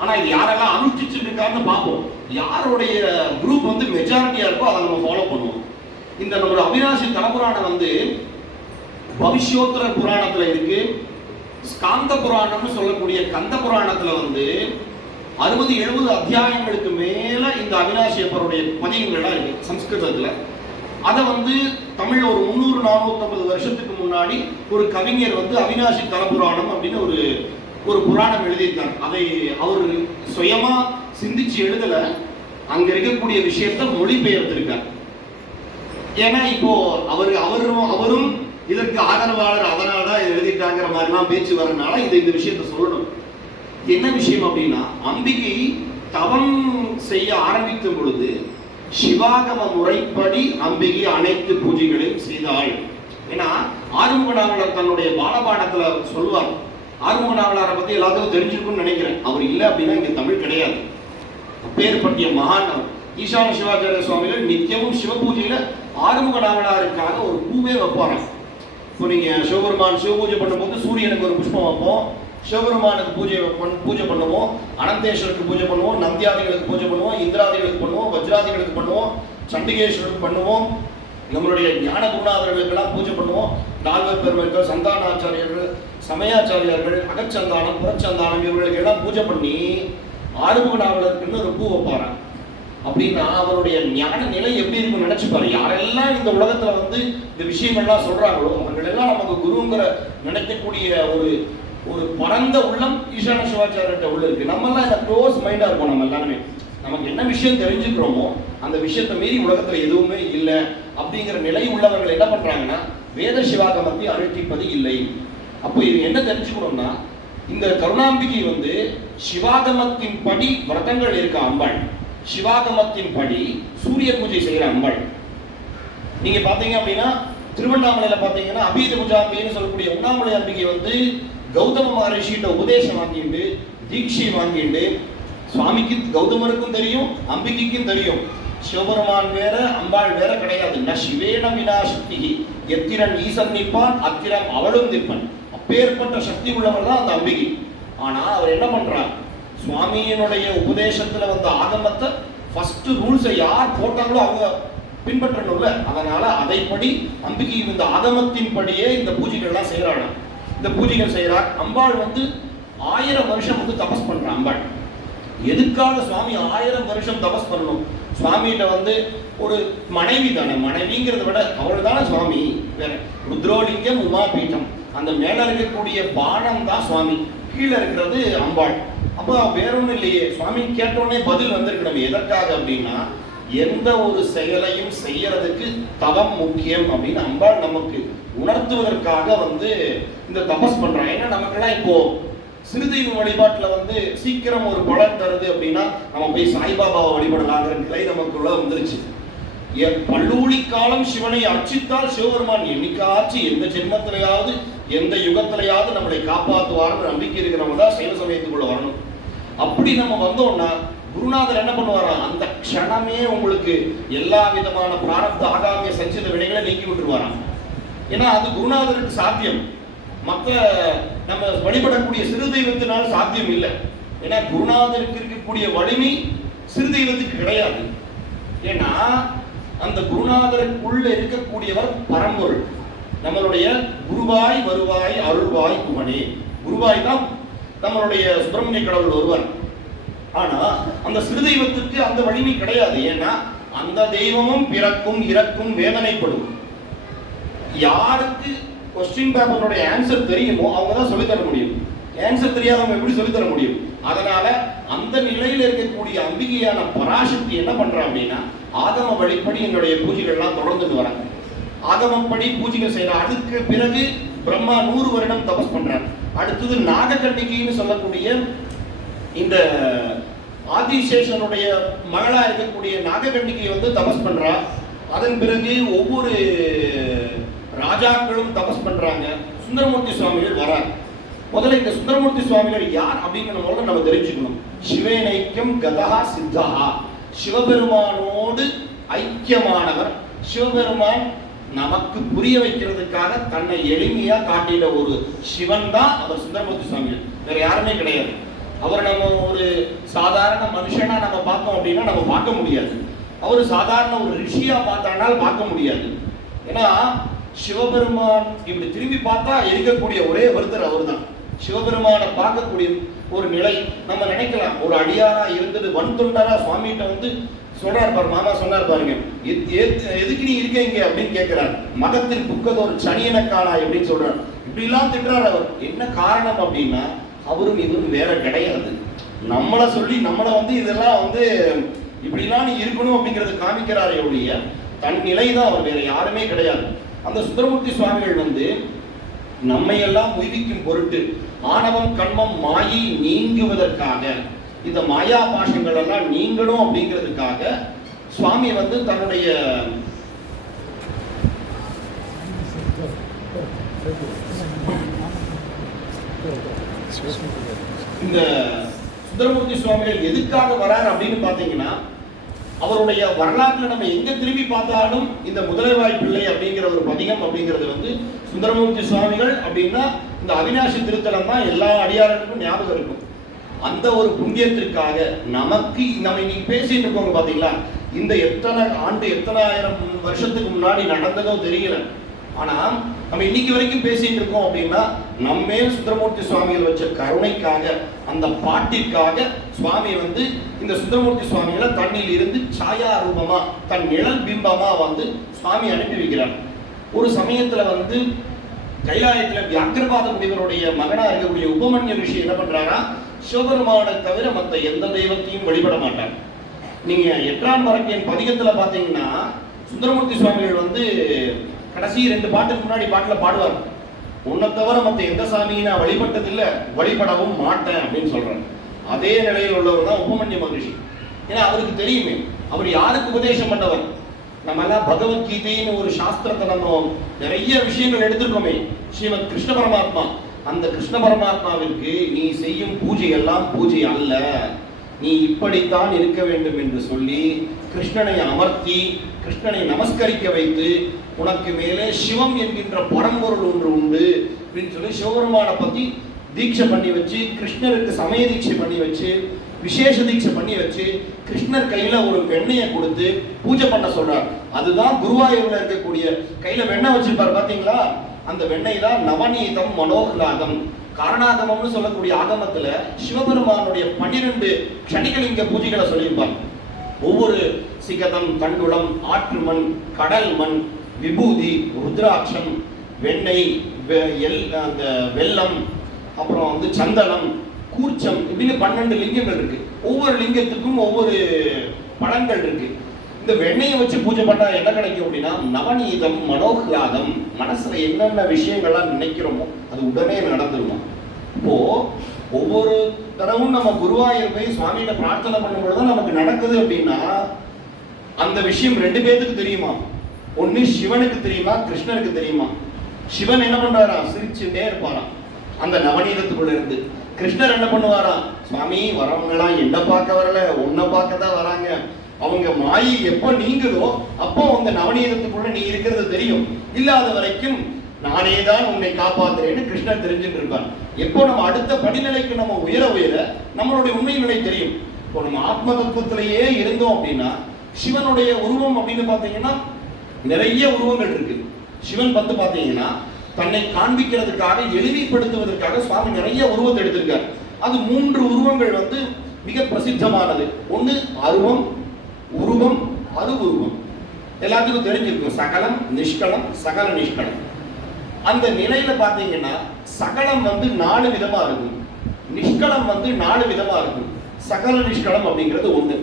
ஆனா இது யாரெல்லாம் அனுஷ்டிச்சிருக்கான்னு பார்ப்போம். யாருடைய குரூப் வந்து மெஜாரிட்டியா இருக்கோ அதை நம்ம ஃபாலோ பண்ணுவோம். இந்த நம்மளோட அவிநாசி தலபுராணம் வந்து பவிஷ்யோத்தர புராணத்துல இருக்கு, ஸ்காந்த புராணம்னு சொல்லக்கூடிய கந்த புராணத்துல வந்து 60-70 அத்தியாயங்களுக்கு மேல இந்த அவிநாசியப்பருடைய பதிவுகள்லாம் இருக்கு சம்ஸ்கிருதத்துல. அதை வந்து தமிழ்ல ஒரு 300-450 வருஷத்துக்கு முன்னாடி ஒரு கவிஞர் வந்து அவிநாசி தலபுராணம் அப்படின்னு ஒரு புராணம் எழுதியிருக்காங்க. அதை அவர் சுயமா சிந்திச்சு எழுதல, அங்க இருக்கக்கூடிய விஷயத்தை மொழிபெயர்த்திருக்கார். ஏன்னா இப்போ அவரும் இதற்கு ஆதரவாளர், அதனாலதான் எழுதிட்டாங்கிற மாதிரிலாம் பேச்சு வரனால இந்த விஷயத்த சொல்லணும். என்ன விஷயம் அப்படின்னா, அம்பிகை தவம் செய்ய ஆரம்பிக்கும் பொழுது சிவாகம முறைப்படி அம்பிகை அனைத்து பூஜைகளையும் செய்தாள். ஏன்னா ஆறுமுக நாவலர் தன்னுடைய பாலபாடத்துல சொல்வார். ஆறுமுக நாவலரை பத்தி எல்லாத்துக்கும் தெரிஞ்சிருக்கும்னு நினைக்கிறேன். அவர் இல்லை அப்படின்னா இங்க தமிழ் கிடையாது. அப்பேற்பட்டிய மகான் அவர். ஈசான சிவாச்சாரிய சுவாமிகள் நித்தியமும் சிவ பூஜையில ஆறுமுக நாவலருக்காக ஒரு பூவே வைப்பாராம். இப்போ நீங்க சிவபெருமான் சிவ பூஜை பண்ணும்போது சூரியனுக்கு ஒரு புஷ்பம் வைப்போம், சிவபெருமானுக்கு பூஜை பண்ணுவோம், அனந்தேஸ்வருக்கு பூஜை பண்ணுவோம், நந்தியாதிகளுக்கு பூஜை பண்ணுவோம், இந்திராதிகளுக்கு பண்ணுவோம், வஜ்ராதிகளுக்கு பண்ணுவோம், சண்டிகேஸ்வருக்கு பண்ணுவோம், நம்மளுடைய ஞான குருநாதர்களுக்கெல்லாம் பூஜை பண்ணுவோம். நால்வர் பெருமக்கள், சந்தானாச்சாரியர்கள், சமயாச்சாரியார்கள், அகச்சந்தானம், புறச்சந்தானம் இவர்களுக்கு எல்லாம் பூஜை பண்ணி ஆறுமுக நாவலருக்குன்னு ஒரு பூ வைப்பாராம். அப்படின்னா அவருடைய ஞான நிலை எப்படி இருக்கும் நினைச்சுப்பாரு. யாரெல்லாம் இந்த உலகத்துல வந்து இந்த விஷயங்கள்லாம் சொல்றாங்களோ அவங்களெல்லாம் நமக்கு குருங்கிற நினைக்கக்கூடிய ஒரு பரந்த உள்ளம் ஈசான சிவாச்சாரியர்கிட்ட உள்ள இருக்கு. நம்ம எல்லாம் இந்த க்ளோஸ் மைண்டா இருப்போம். நம்ம எல்லாருமே நமக்கு என்ன விஷயம் தெரிஞ்சுக்கிறோமோ அந்த விஷயத்தை மீறி உலகத்துல எதுவுமே இல்லை அப்படிங்கிற நிலை உள்ளவர்கள் என்ன பண்றாங்கன்னா வேத சிவாகமத்தை அனுஷ்டிப்பது இல்லை. அப்போ இது என்ன தெரிஞ்சுக்கணும்னா, இந்த கருணாம்பிகை வந்து சிவாகமத்தின் படி விரதங்கள் இருக்க அம்பாள், சிவாகமத்தின் படி சூரிய பூஜை செய்யற அம்பாள். நீங்க பாத்தீங்க அப்படின்னா திருவண்ணாமலையில பாத்தீங்கன்னா அபீத பூஜாம்பின்னு சொல்லக்கூடிய உண்ணாமலை அம்பிகை வந்து கௌதம மகரிஷிகிட்ட உபதேசம் வாங்கிட்டு தீட்சை வாங்கிட்டு, சுவாமிக்கு கௌதமருக்கும் தெரியும் அம்பிகைக்கும் தெரியும் சிவபெருமான் வேற அம்பாள் வேற கிடையாது. ந சிவேன வினாசக்தி, எத்திரன் ஈசன் நிற்பான் அத்திரம் அவளும் நிற்பான். அப்பேற்பட்ட சக்தி உள்ளவர் தான் அந்த அம்பிகை. ஆனா அவர் என்ன பண்றார், சுவாமியினுடைய உபதேசத்துல வந்த ஆகமத்தை ஃபர்ஸ்ட் ரூல்ஸை யார் போட்டாங்களோ அவங்க பின்பற்றணும்ல. அதனால அதைப்படி அம்பிகை இந்த ஆகமத்தின் படியே இந்த பூஜைகள்லாம் செய்யறாங்க. இந்த பூஜைகள் செய்யறார். அம்பாள் வந்து 1000 வருஷம் வந்து தபஸ் பண்றான். அம்பாள் எதுக்காக சுவாமி 1000 வருஷம் தபஸ் பண்ணணும்? சுவாமிகிட்ட வந்து ஒரு மனைவி தானே, மனைவிங்கிறத விட அவள் தானே சுவாமி. வேற ருத்ரோலிங்கம் உமாபீட்டம், அந்த மேல இருக்கக்கூடிய பானம் தான் சுவாமி, கீழே இருக்கிறது அம்பாள். அப்போ வேற ஒன்றும் இல்லையே, சுவாமி கேட்டோடனே பதில் வந்திருக்கணும். எதற்காக அப்படின்னா எந்த ஒரு செயலையும் செய்யறதுக்கு தவம் முக்கியம் அப்படின்னு அம்பாள் நமக்கு உணர்த்துவதற்காக வந்து இந்த தபஸ் பண்றாங்க. ஏன்னா நமக்கெல்லாம் இப்போ சிறுதெய்வ வழிபாட்டுல வந்து சீக்கிரம் ஒரு பலன் தருது அப்படின்னா நம்ம போய் சாய்பாபாவை வழிபடலாங்கிற நிலை நமக்குள்ள வந்துருச்சு. பல்லூழி காலம் சிவனை அர்ச்சித்தால் சிவபெருமான் என்னைக்காச்சு எந்த ஜென்மத்திலையாவது எந்த யுகத்திலையாவது நம்மளை காப்பாற்றுவார்னு நம்பிக்கை இருக்கிறவங்க தான் சைவ சமயத்துக்குள்ள வரணும். அப்படி நம்ம வந்தோம்னா குருநாதர் என்ன பண்ணுவாரா, அந்த க்ஷணமே உங்களுக்கு எல்லா விதமான பிராரப்த ஆகாமிய சஞ்சித வினைகளை நீக்கி விட்டுருவாராம். ஏன்னா அது குருநாதருக்கு சாத்தியம், மற்ற நம்ம வழிபடக்கூடிய சிறு தெய்வத்தினால் சாத்தியம் இல்லை. ஏன்னா குருநாதருக்கு இருக்கக்கூடிய வலிமை சிறு தெய்வத்துக்கு கிடையாது. ஏன்னா அந்த குருநாதருக்குள்ள இருக்கக்கூடியவர் பரம்பொருள். நம்மளுடைய குருவாய் வருவாய் அருள்வாய் குமணி, குருவாய் தான் நம்மளுடைய சுப்பிரமணிய கடவுள் ஒருவர். ஆனா அந்த சிறு தெய்வத்துக்கு அந்த வலிமை கிடையாது. ஏன்னா அந்த தெய்வமும் பிறக்கும் இறக்கும் வேதனைப்படும். யாருக்கு கொஸ்டின் பேப்பருடைய ஆன்சர் தெரியுமோ அவங்க தான் சொல்லித்தர முடியும். ஆன்சர் தெரியாதவங்க எப்படி சொல்லித்தர முடியும்? அதனால அந்த நிலையில் இருக்கக்கூடிய அம்பிகையான பராசக்தி என்ன பண்றா அப்படின்னா ஆகம வழிப்படி என்னுடைய பூஜைகள்லாம் தொடர்ந்துட்டு வராங்க. ஆகமப்படி பூஜைகள் செய்யற. அதுக்கு பிறகு பிரம்மா 100 வருடம் தபஸ் பண்றார். அடுத்தது நாககன்னிகைன்னு சொல்லக்கூடிய இந்த ஆதிசேஷனுடைய மகளா இருக்கக்கூடிய நாககன்னிகை வந்து தபஸ் பண்றா. அதன் பிறகு ஒவ்வொரு ராஜாக்களும் தபஸ் பண்றாங்க. சுந்தரமூர்த்தி சுவாமிகள் வரார். முதல்ல இந்த சுந்தரமூர்த்தி சுவாமிகள் யார் அப்படிங்கிற முதல்ல நம்ம தெரிஞ்சுக்கணும். சிவேனைக்கியம் கதஹா சித்தஹா, சிவபெருமானோடு ஐக்கியமானவர். சிவபெருமான் நமக்கு புரிய வைக்கிறதுக்காக தன்னை எளிமையா காட்டின ஒரு சிவன் தான் அவர் சுந்தரமூர்த்தி சுவாமிகள், வேற யாருமே கிடையாது. அவர் நம்ம ஒரு சாதாரண மனுஷனா நம்ம பார்த்தோம் அப்படின்னா நம்ம பார்க்க முடியாது. அவர் சாதாரண ஒரு ரிஷியா பார்த்தானால் பார்க்க முடியாது. ஏன்னா சிவபெருமான் இப்படி திரும்பி பார்த்தா இருக்கக்கூடிய ஒரே ஒருத்தர் அவர் தான். சிவபெருமானை பார்க்கக்கூடிய ஒரு நிலை நம்ம நினைக்கலாம். ஒரு அடியாரா இருந்தது வன் தொண்டரா சுவாமிகிட்ட வந்து சொல்றாரு பாரு, மாமா சொன்னார் பாருங்க, எதுக்கு நீ இருக்கீங்க அப்படின்னு கேட்கிறார். மகத்தின் புக்கது ஒரு சனியனக்கானா அப்படின்னு சொல்றாரு. இப்படி எல்லாம் திட்டுறாரு அவர். என்ன காரணம் அப்படின்னா அவரும் இவரும் வேற கிடையாது. நம்மளை சொல்லி நம்மளை வந்து இதெல்லாம் வந்து இப்படிலாம் நீ இருக்கணும் அப்படிங்கறது காமிக்கிறாரே ஒழிய தன் நிலை தான் அவர், வேற யாருமே கிடையாது. அந்த சுந்தரமூர்த்தி சுவாமிகள் வந்து நம்மை எல்லாம் உய்விக்கும் பொருட்டு ஆணவம் கண்மம் மாயை நீங்குவதற்காக, இந்த மாயா பாஷங்கள் எல்லாம் நீங்களும் அப்படிங்கிறதுக்காக சுவாமி வந்து தன்னுடைய இந்த சுந்தரமூர்த்தி சுவாமிகள் எதுக்காக வரார் அப்படின்னு பாத்தீங்கன்னா, அவருடைய வரலாற்றுல நம்ம எங்க திரும்பி பார்த்தாலும் இந்த முதலைவாய் பிள்ளை அப்படிங்கிற ஒரு பதிகம் அப்படிங்கிறது வந்து சுந்தரமூர்த்தி சுவாமிகள் அப்படின்னா இந்த அவிநாசி திருத்தலம் தான் எல்லா அடியார்களுக்கும் ஞாபகம் இருக்கும். அந்த ஒரு புண்ணியத்திற்காக நமக்கு நம்ம இன்னைக்கு பேசிட்டு இருக்கோங்க பாத்தீங்களா, இந்த எத்தனை ஆண்டு எத்தனை ஆயிரம் வருஷத்துக்கு முன்னாடி நடந்ததோ தெரியல. ஆனா நம்ம இன்னைக்கு வரைக்கும் பேசிட்டு இருக்கோம் அப்படின்னா நம்மேல் சுந்தரமூர்த்தி சுவாமிகள் வச்ச கருணைக்காக, அந்த பாட்டிற்காக சுவாமி வந்து இந்த சுந்தரமூர்த்தி சுவாமிகளை தண்ணியில் இருந்து சாயா ரூபமா தன் நிழல் பிம்பமா வந்து சுவாமி அனுப்பி வைக்கிறார். ஒரு சமயத்துல வந்து கைலாயத்துல வியாக்கிரபாத முனிவருடைய மகனா இருக்கக்கூடிய உபமன்ய ரிஷி என்ன பண்றாரா, சிவபெருமானை தவிர மற்ற எந்த தெய்வத்தையும் வழிபட மாட்டார். நீங்க 8ஆம் மரக்கின் பதிகத்துல பாத்தீங்கன்னா சுந்தரமூர்த்தி சுவாமிகள் வந்து கடைசி 2 பாட்டுக்கு முன்னாடி பாட்டுல பாடுவார், உன்னை தவிர மற்ற எந்த சாமியை நான் வழிபட்டதில்லை, வழிபடவும் மாட்டேன் அப்படின்னு சொல்றாரு. அதே நிலையில் உள்ளவர் தான் உபமன்ய மகரிஷி. ஏன்னா அவருக்கு தெரியுமே அவர் யாருக்கு உபதேசம் பண்ணவர். நம்ம எல்லாம் பகவத்கீதைன்னு ஒரு சாஸ்திரத்தை நம்ம நிறைய விஷயங்கள் எடுத்துருக்கோமே, ஸ்ரீமத் கிருஷ்ண பரமாத்மா. அந்த கிருஷ்ண பரமாத்மாவிற்கு நீ செய்யும் பூஜை எல்லாம் பூஜை அல்ல, நீ இப்படித்தான் இருக்க வேண்டும் என்று சொல்லி கிருஷ்ணனை அமர்த்தி கிருஷ்ணனை நமஸ்கரிக்க வைத்து, உனக்கு மேலே சிவம் என்கின்ற பரம்பொருள் ஒன்று உண்டு அப்படின்னு சொல்லி சிவபெருமானை பத்தி தீட்சை பண்ணி வச்சு, கிருஷ்ணருக்கு சமய தீட்சை பண்ணி வச்சு, விசேஷ தீட்சை பண்ணி வச்சு, கிருஷ்ணர் கையில ஒரு வெண்ணையை கொடுத்து பூஜை பண்ண சொல்றார். அதுதான் குருவாயூர்ல இருக்கக்கூடிய கையில வெண்ணெய் வச்சிருப்பார் பாத்தீங்களா, அந்த வெண்ணெய் தான் நவநீதம் மனோஹ்லாதம். காரணாகமம்னு சொல்லக்கூடிய ஆகமத்துல சிவபெருமானுடைய 12 க்ஷணிகலிங்க பூஜைகளை சொல்லியிருப்பார். ஒவ்வொரு சிகதம், தண்டுளம், ஆற்று மண், கடல் மண், விபூதி, ருத்ராட்சம், வெண்ணெய், அந்த வெல்லம், அப்புறம் வந்து சந்தனம், கூர்ச்சம், இப்படின்னு 12 லிங்கங்கள் இருக்கு. ஒவ்வொரு லிங்கத்துக்கும் ஒவ்வொரு பழங்கள் இருக்கு. இந்த வெண்ணெயை வச்சு பூஜை பண்ணா என்ன கிடைக்கும் அப்படின்னா நவநீதம் மனோஹ்லாதம். மனசுல என்னென்ன விஷயங்கள்லாம் நினைக்கிறோமோ அது உடனே நடந்துருமா. இப்போ ஒவ்வொரு தடவும் நம்ம குருவாயூர் போய் சுவாமியில பிரார்த்தனை பண்ணும்போது நமக்கு நடக்குது அப்படின்னா அந்த விஷயம் 2 பேருக்கு தெரியுமா. ஒண்ணு சிவனுக்கு தெரியுமா, கிருஷ்ணருக்கு தெரியுமா. சிவன் என்ன பண்றாரா, சிரிச்சுட்டே இருப்பாராம் அந்த நவநீதத்துக்குள்ள இருந்து. கிருஷ்ணர் என்ன பண்ணுவாரா, சுவாமி வரவங்களாம் என்ன பார்க்க வரல, உன்னை பார்க்க தான் வராங்க, அவங்க மாயை எப்போ நீங்குதோ அப்போ அந்த நவநீதத்துக்குள்ள நீ இருக்கிறது தெரியும், இல்லாத வரைக்கும் நானே தான் உன்னை காப்பாத்துறேன்னு கிருஷ்ணர் தெரிஞ்சுட்டு இருப்பார். எப்போ நம்ம அடுத்த படிநிலைக்கு நம்ம உயர உயர நம்மளுடைய உண்மை நிலை தெரியும். இப்போ நம்ம ஆத்ம தத்துவத்திலேயே இருந்தோம் அப்படின்னா சிவனுடைய உருவம் அப்படின்னு பார்த்தீங்கன்னா நிறைய உருவங்கள் இருக்கு. சிவன் பார்த்தீங்கன்னா தன்னை காண்பிக்கிறதுக்காக, எளிமைப்படுத்துவதற்காக சுவாமி நிறைய உருவத்தை எடுத்திருக்கார். அது 3 உருவங்கள் வந்து மிக பிரசித்தமானது. ஒன்று அருவம், உருவம், அருவுருவம். எல்லாத்துக்கும் தெரிஞ்சிருக்கும். சகலம், நிஷ்கலம், சகல நிஷ்கலம். அந்த நிலையில பாத்தீங்கன்னா சகலம் வந்து 4 விதமா இருக்கும், நிஷ்கலம் வந்து 4 விதமா இருக்கும். சகல நிஷ்கலம் அப்படிங்கிறது ஒண்ணு.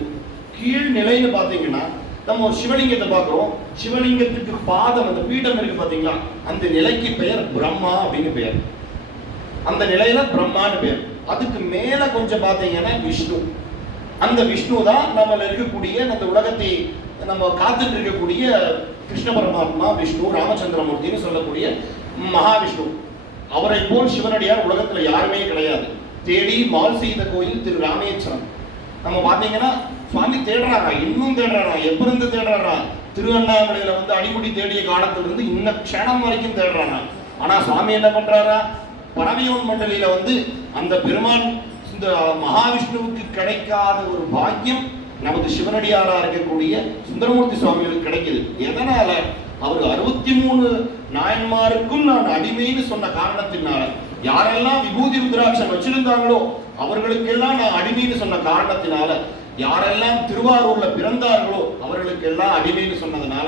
கீழ் நிலைன்னு பாத்தீங்கன்னா நம்ம ஒரு சிவலிங்கத்தை பார்க்கிறோம், சிவலிங்கத்துக்கு பாதம் அந்த பீடம் இருக்கு பாத்தீங்களா, அந்த நிலைக்கு பெயர் பிரம்மா அப்படின்னு பெயர். அந்த நிலையில பிரம்மான்னு பெயர். அதுக்கு மேல கொஞ்சம் பாத்தீங்கன்னா விஷ்ணு. அந்த விஷ்ணு தான் நம்மள இருக்கக்கூடிய அந்த உலகத்தை நம்ம காத்துட்டு இருக்கக்கூடிய கிருஷ்ண பரமாத்மா விஷ்ணு, ராமச்சந்திரமூர்த்தின்னு சொல்லக்கூடிய மகாவிஷ்ணு. அவரை போல் சிவனடியார் உலகத்துல யாருமே கிடையாது. தேடி மால் செய்த கோயில் திரு ராமேஸ்வரம். நம்ம பாத்தீங்கன்னா சுவாமி தேடுறாரா, இன்னும் தேடுறாரா. எப்ப இருந்து தேடுறாரா, திருவண்ணாமலையில வந்து அடிமுடி தேடிய காலத்துல இருந்து இன்ன க்ஷணம் வரைக்கும் தேடுறாரா. ஆனா சுவாமி என்ன பண்றாரா, பரவியோன் மண்டலியில வந்து அந்த பெருமான் இந்த மகாவிஷ்ணுவுக்கு கிடைக்காத ஒரு பாக்கியம் நமது சிவனடியாரா இருக்கக்கூடிய சுந்தரமூர்த்தி சுவாமிகளுக்கு கிடைக்குது. எதனால, அவர் 63 நாயன்மாருக்கும் நான் அடிமைன்னு சொன்ன காரணத்தினால. யாரெல்லாம் விபூதி ருத்ராட்சம் வச்சிருந்தாங்களோ அவர்களுக்கெல்லாம் நான் அடிமைன்னு சொன்ன காரணத்தினால, யாரெல்லாம் திருவாரூர்ல பிறந்தார்களோ அவர்களுக்கெல்லாம் அடிமைன்னு சொன்னதுனால,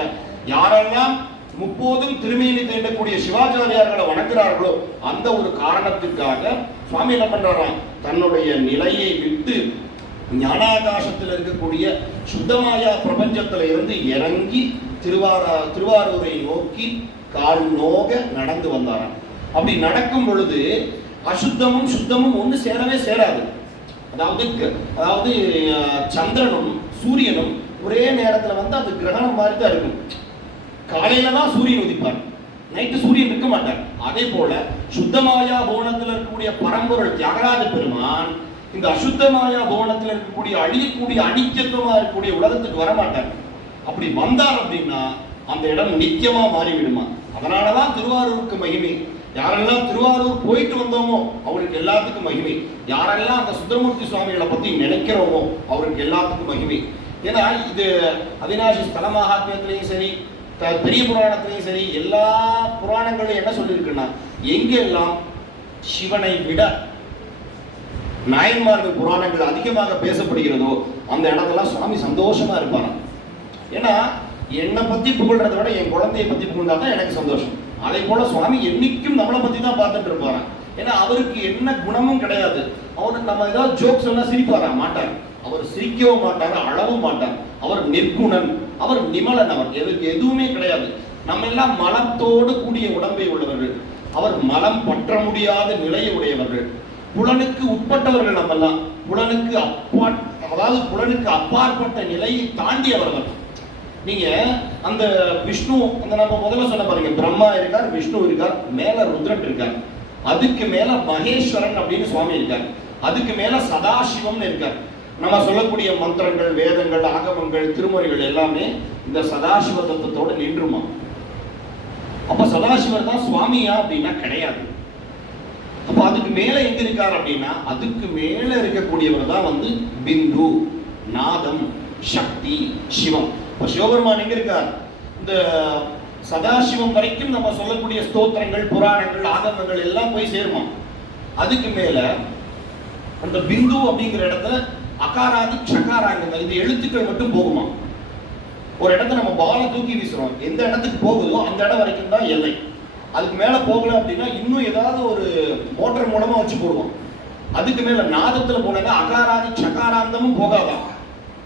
யாரெல்லாம் முப்போதும் திருமேனி தேடக்கூடிய சிவாச்சாரியார்களை வணங்குறார்களோ அந்த ஒரு காரணத்திற்காக சுவாமி என்ன பண்றாராம், தன்னுடைய நிலையை விட்டு ஞானாகாசத்தில் இருக்கக்கூடிய சுத்தமாயா பிரபஞ்சத்துல இருந்து இறங்கி திருவாரூரை நோக்கி கால் நோக நடந்து வந்தாராம். அப்படி நடக்கும் பொழுது அசுத்தமும் சுத்தமும் ஒன்று சேரவே சேராது. அதாவது அதாவது சந்திரனும் சூரியனும் ஒரே நேரத்தில் வந்து அது கிரகணம் மாதிரி தான் இருக்கும். காலையில தான் சூரியன் உதிப்பார், நைட்டு சூரியன் இருக்க மாட்டார். அதே போல சுத்தமாயா புவனத்தில் இருக்கக்கூடிய பரம்பொருள் தியாகராஜ பெருமான் இந்த அசுத்தமாயா புவனத்தில் இருக்கக்கூடிய அழியக்கூடிய அனித்தியத்துவமா இருக்கக்கூடிய உலகத்துக்கு வரமாட்டார். அப்படி வந்தார் அப்படின்னா அந்த இடம் நித்தியமா மாறிவிடுமா. அதனாலதான் திருவாரூருக்கு மகிமை. யாரெல்லாம் திருவாரூர் போயிட்டு வந்தோமோ அவருக்கு எல்லாத்துக்கும் மகிமை. யாரெல்லாம் அந்த சுந்தரமூர்த்தி சுவாமிகளை பத்தி நினைக்கிறோமோ அவருக்கு எல்லாத்துக்கும் மகிமை. ஏன்னா இது அவிநாசி ஸ்தல மகாத்மியத்திலையும் சரி, பெரிய புராணத்திலையும் சரி, எல்லா புராணங்களும் என்ன சொல்லியிருக்குன்னா எங்கெல்லாம் சிவனை விட நாயன்மார்கள் புராணங்கள் அதிகமாக பேசப்படுகிறதோ அந்த இடத்துல சுவாமி சந்தோஷமா இருப்பாராம். ஏன்னா என்னை பத்தி புகழ்றதை விட என் குழந்தையை பத்தி புகழ்ந்தா தான் எனக்கு சந்தோஷம். அதே போல சுவாமி என்னைக்கும் நம்மளை பத்தி தான் பார்த்துட்டு இருப்பாராம். ஏன்னா அவருக்கு என்ன குணமும் கிடையாது. அவருக்கு நம்ம ஏதாவது ஜோக் சொன்னா சிரிப்பாரா? மாட்டார். அவர் சிரிக்கவும் மாட்டார், அழவும் மாட்டார். அவர் நிர்குணன், அவர் நிமலன், அவர் எதுவுமே கிடையாது. நம்ம எல்லாம் மலத்தோடு கூடிய உடம்பை உள்ளவர்கள், அவர் மலம் பற்ற முடியாத நிலையை உடையவர்கள். புலனுக்கு உட்பட்டவர்கள் நம்ம எல்லாம். புலனுக்கு அப்பாற்பட்ட நிலையை தாண்டியவர்கள். நீங்க அந்த விஷ்ணு, அந்த நம்ம முதல்ல சொன்ன பாருங்க, பிரம்மா இருக்கார், விஷ்ணு இருக்கார், மேல ருத்ரன் இருக்கார், அதுக்கு மேல மகேஸ்வரன் அப்படின்னு சுவாமி இருக்கார், அதுக்கு மேல சதாசிவம் இருக்கார். நம்ம சொல்லக்கூடிய மந்திரங்கள், வேதங்கள், ஆகமங்கள், திருமுறைகள் எல்லாமே இந்த சதாசிவ தத்துவத்தோட நின்றுமா. அப்ப சதாசிவர் தான் சுவாமியா அப்படின்னா கிடையாது. அப்ப அதுக்கு மேல எங்க இருக்கார் அப்படின்னா அதுக்கு மேல இருக்கக்கூடியவர் தான் வந்து பிந்து, நாதம், சக்தி, சிவம். இப்ப சிவபெருமான் எங்க இருக்கார்? இந்த சதாசிவம் வரைக்கும் நம்ம சொல்லக்கூடிய ஸ்தோத்திரங்கள், புராணங்கள், ஆகமங்கள் எல்லாம் போய் சேருமா. அதுக்கு மேல அந்த பிந்து அப்படிங்கிற இடத்துல அகாராதி சகாராங்க இந்த எழுத்துக்கள் மட்டும் போகுமா. ஒரு இடத்துல நம்ம பாலை தூக்கி வீசுறோம், எந்த இடத்துக்கு போகுதோ அந்த இடம் வரைக்கும் தான் எல்லை. அதுக்கு மேல போகல அப்படின்னா இன்னும் ஏதாவது ஒரு மோட்டர் மூலமா வச்சு போடுவோம். அதுக்கு மேல நாதத்துல போனாங்க அகாராதி சகாராந்தமும் போகாதான்.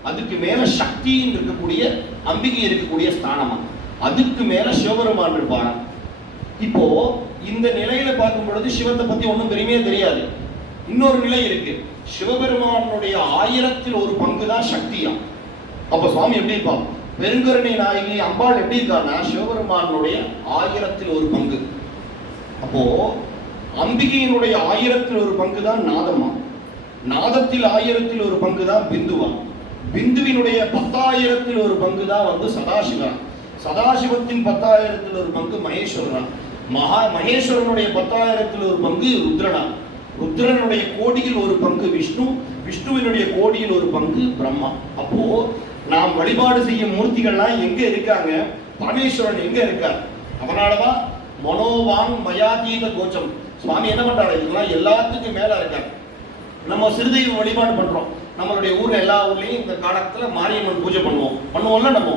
அதுக்கு மேல சக்தின்னு இருக்கக்கூடிய அம்பிகை இருக்கக்கூடிய ஸ்தானமா. அதுக்கு மேல சிவபெருமான் இருப்பாராம். இப்போ இந்த நிலையில பார்க்கும் பொழுது சிவத்தை பத்தி ஒன்றும் பெருமையே தெரியாது. இன்னொரு நிலை இருக்கு, சிவபெருமானுடைய 1000ல் ஒரு பங்கு தான் சக்தியா. அப்ப சுவாமி எப்படி இருப்பான்? பெருங்கருணை நாயகி அம்பாள் எப்படி இருக்கான்னா சிவபெருமானுடைய 1000ல் ஒரு பங்கு. அப்போ அம்பிகையினுடைய 1000ல் ஒரு பங்கு தான் நாதமா, நாதத்தில் 1000ல் ஒரு பங்கு தான் பிந்துவா, பிந்துவினுடைய 10,000ல் ஒரு பங்கு தான் வந்து சதாசிவா, சதாசிவத்தின் 10,000ல் ஒரு பங்கு மகேஸ்வரனா, மகேஸ்வரனுடைய 10,000ல் ஒரு பங்கு ருத்ரனா, ருத்ரனுடைய கோடியில் ஒரு பங்கு விஷ்ணு, விஷ்ணுவினுடைய கோடியில் ஒரு பங்கு பிரம்மா. அப்போ நாம் வழிபாடு செய்யும் மூர்த்திகள்லாம் எங்க இருக்காங்க? பரமேஸ்வரன் எங்க இருக்கார்? அதனாலதான் மனோவான் மயாதீத கோச்சம். சுவாமி என்ன பண்றாரு? இதெல்லாம் எல்லாத்துக்கும் மேல இருக்கார். நம்ம சிறுதெய்வ வழிபாடு பண்றோம். நம்மளுடைய ஊர்ல எல்லா ஊர்லயும் இந்த காலத்துல மாரியம்மன் பூஜை பண்ணுவோம்ல நம்ம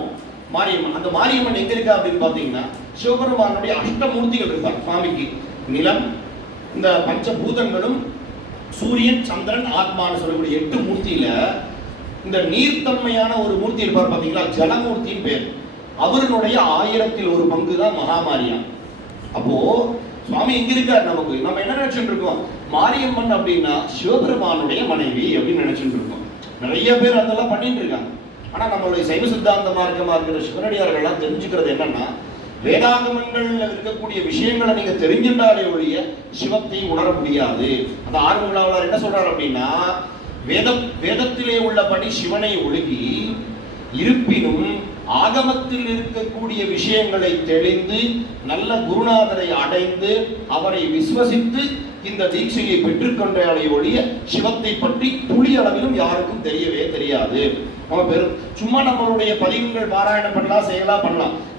மாரியம்மன். அந்த மாரியம்மன் எங்க இருக்கா அப்படின்னு பாத்தீங்கன்னா சிவபெருமானுடைய அஷ்டமூர்த்திகள் இருப்பார் சுவாமிக்கு. நிலம், இந்த பஞ்சபூதங்களும், சூரியன், சந்திரன், ஆத்மான்னு சொல்லக்கூடிய 8 மூர்த்தியில இந்த நீர்த்தன்மையான ஒரு மூர்த்தி இருப்பார் பாத்தீங்களா, ஜலமூர்த்தியின் பேர். அவருடைய 1000ல் ஒரு பங்கு தான் மகாமாரியா. அப்போ சுவாமி எங்க இருக்கார்? நமக்கு நம்ம என்ன நினைச்சுட்டு இருக்கோம்? மாரியம்மன் அப்படின்னா சிவபெருமானுடைய மனைவி அப்படின்னு நினைச்சுட்டு இருக்கோம். நிறைய பேர் அதெல்லாம் பண்ணிட்டு இருக்காங்க. ஆனா நம்மளுடைய சைவ சித்தாந்த மார்க்கமா இருக்கிற சிவனடியார்கள் எல்லாம் தெரிஞ்சுக்கிறது என்னன்னா, வேதாகமங்கள்ல இருக்கக்கூடிய விஷயங்களை நீங்க தெரிஞ்சின்றாலே ஒழிய சிவத்தை உணர முடியாது. அந்த ஆர்வங்களாளர் என்ன சொல்றாரு அப்படின்னா, வேதத்திலே உள்ளபடி சிவனை ஒழுகி இருப்பினும் ஆகமத்தில் இருக்கக்கூடிய விஷயங்களை தெளிந்து நல்ல குருநாதரை அடைந்து அவரை விசுவசித்து இந்த தீட்சையை பெற்றுக்கொண்டாலே ஒழிய சிவத்தை பற்றி துளி அளவிலும் யாருக்கும் தெரியவே தெரியாது. நம்ம பெரும் சும்மா நம்மளுடைய பதிவுகள் பாராயணம் பண்ணலாம், செய்யலாம்.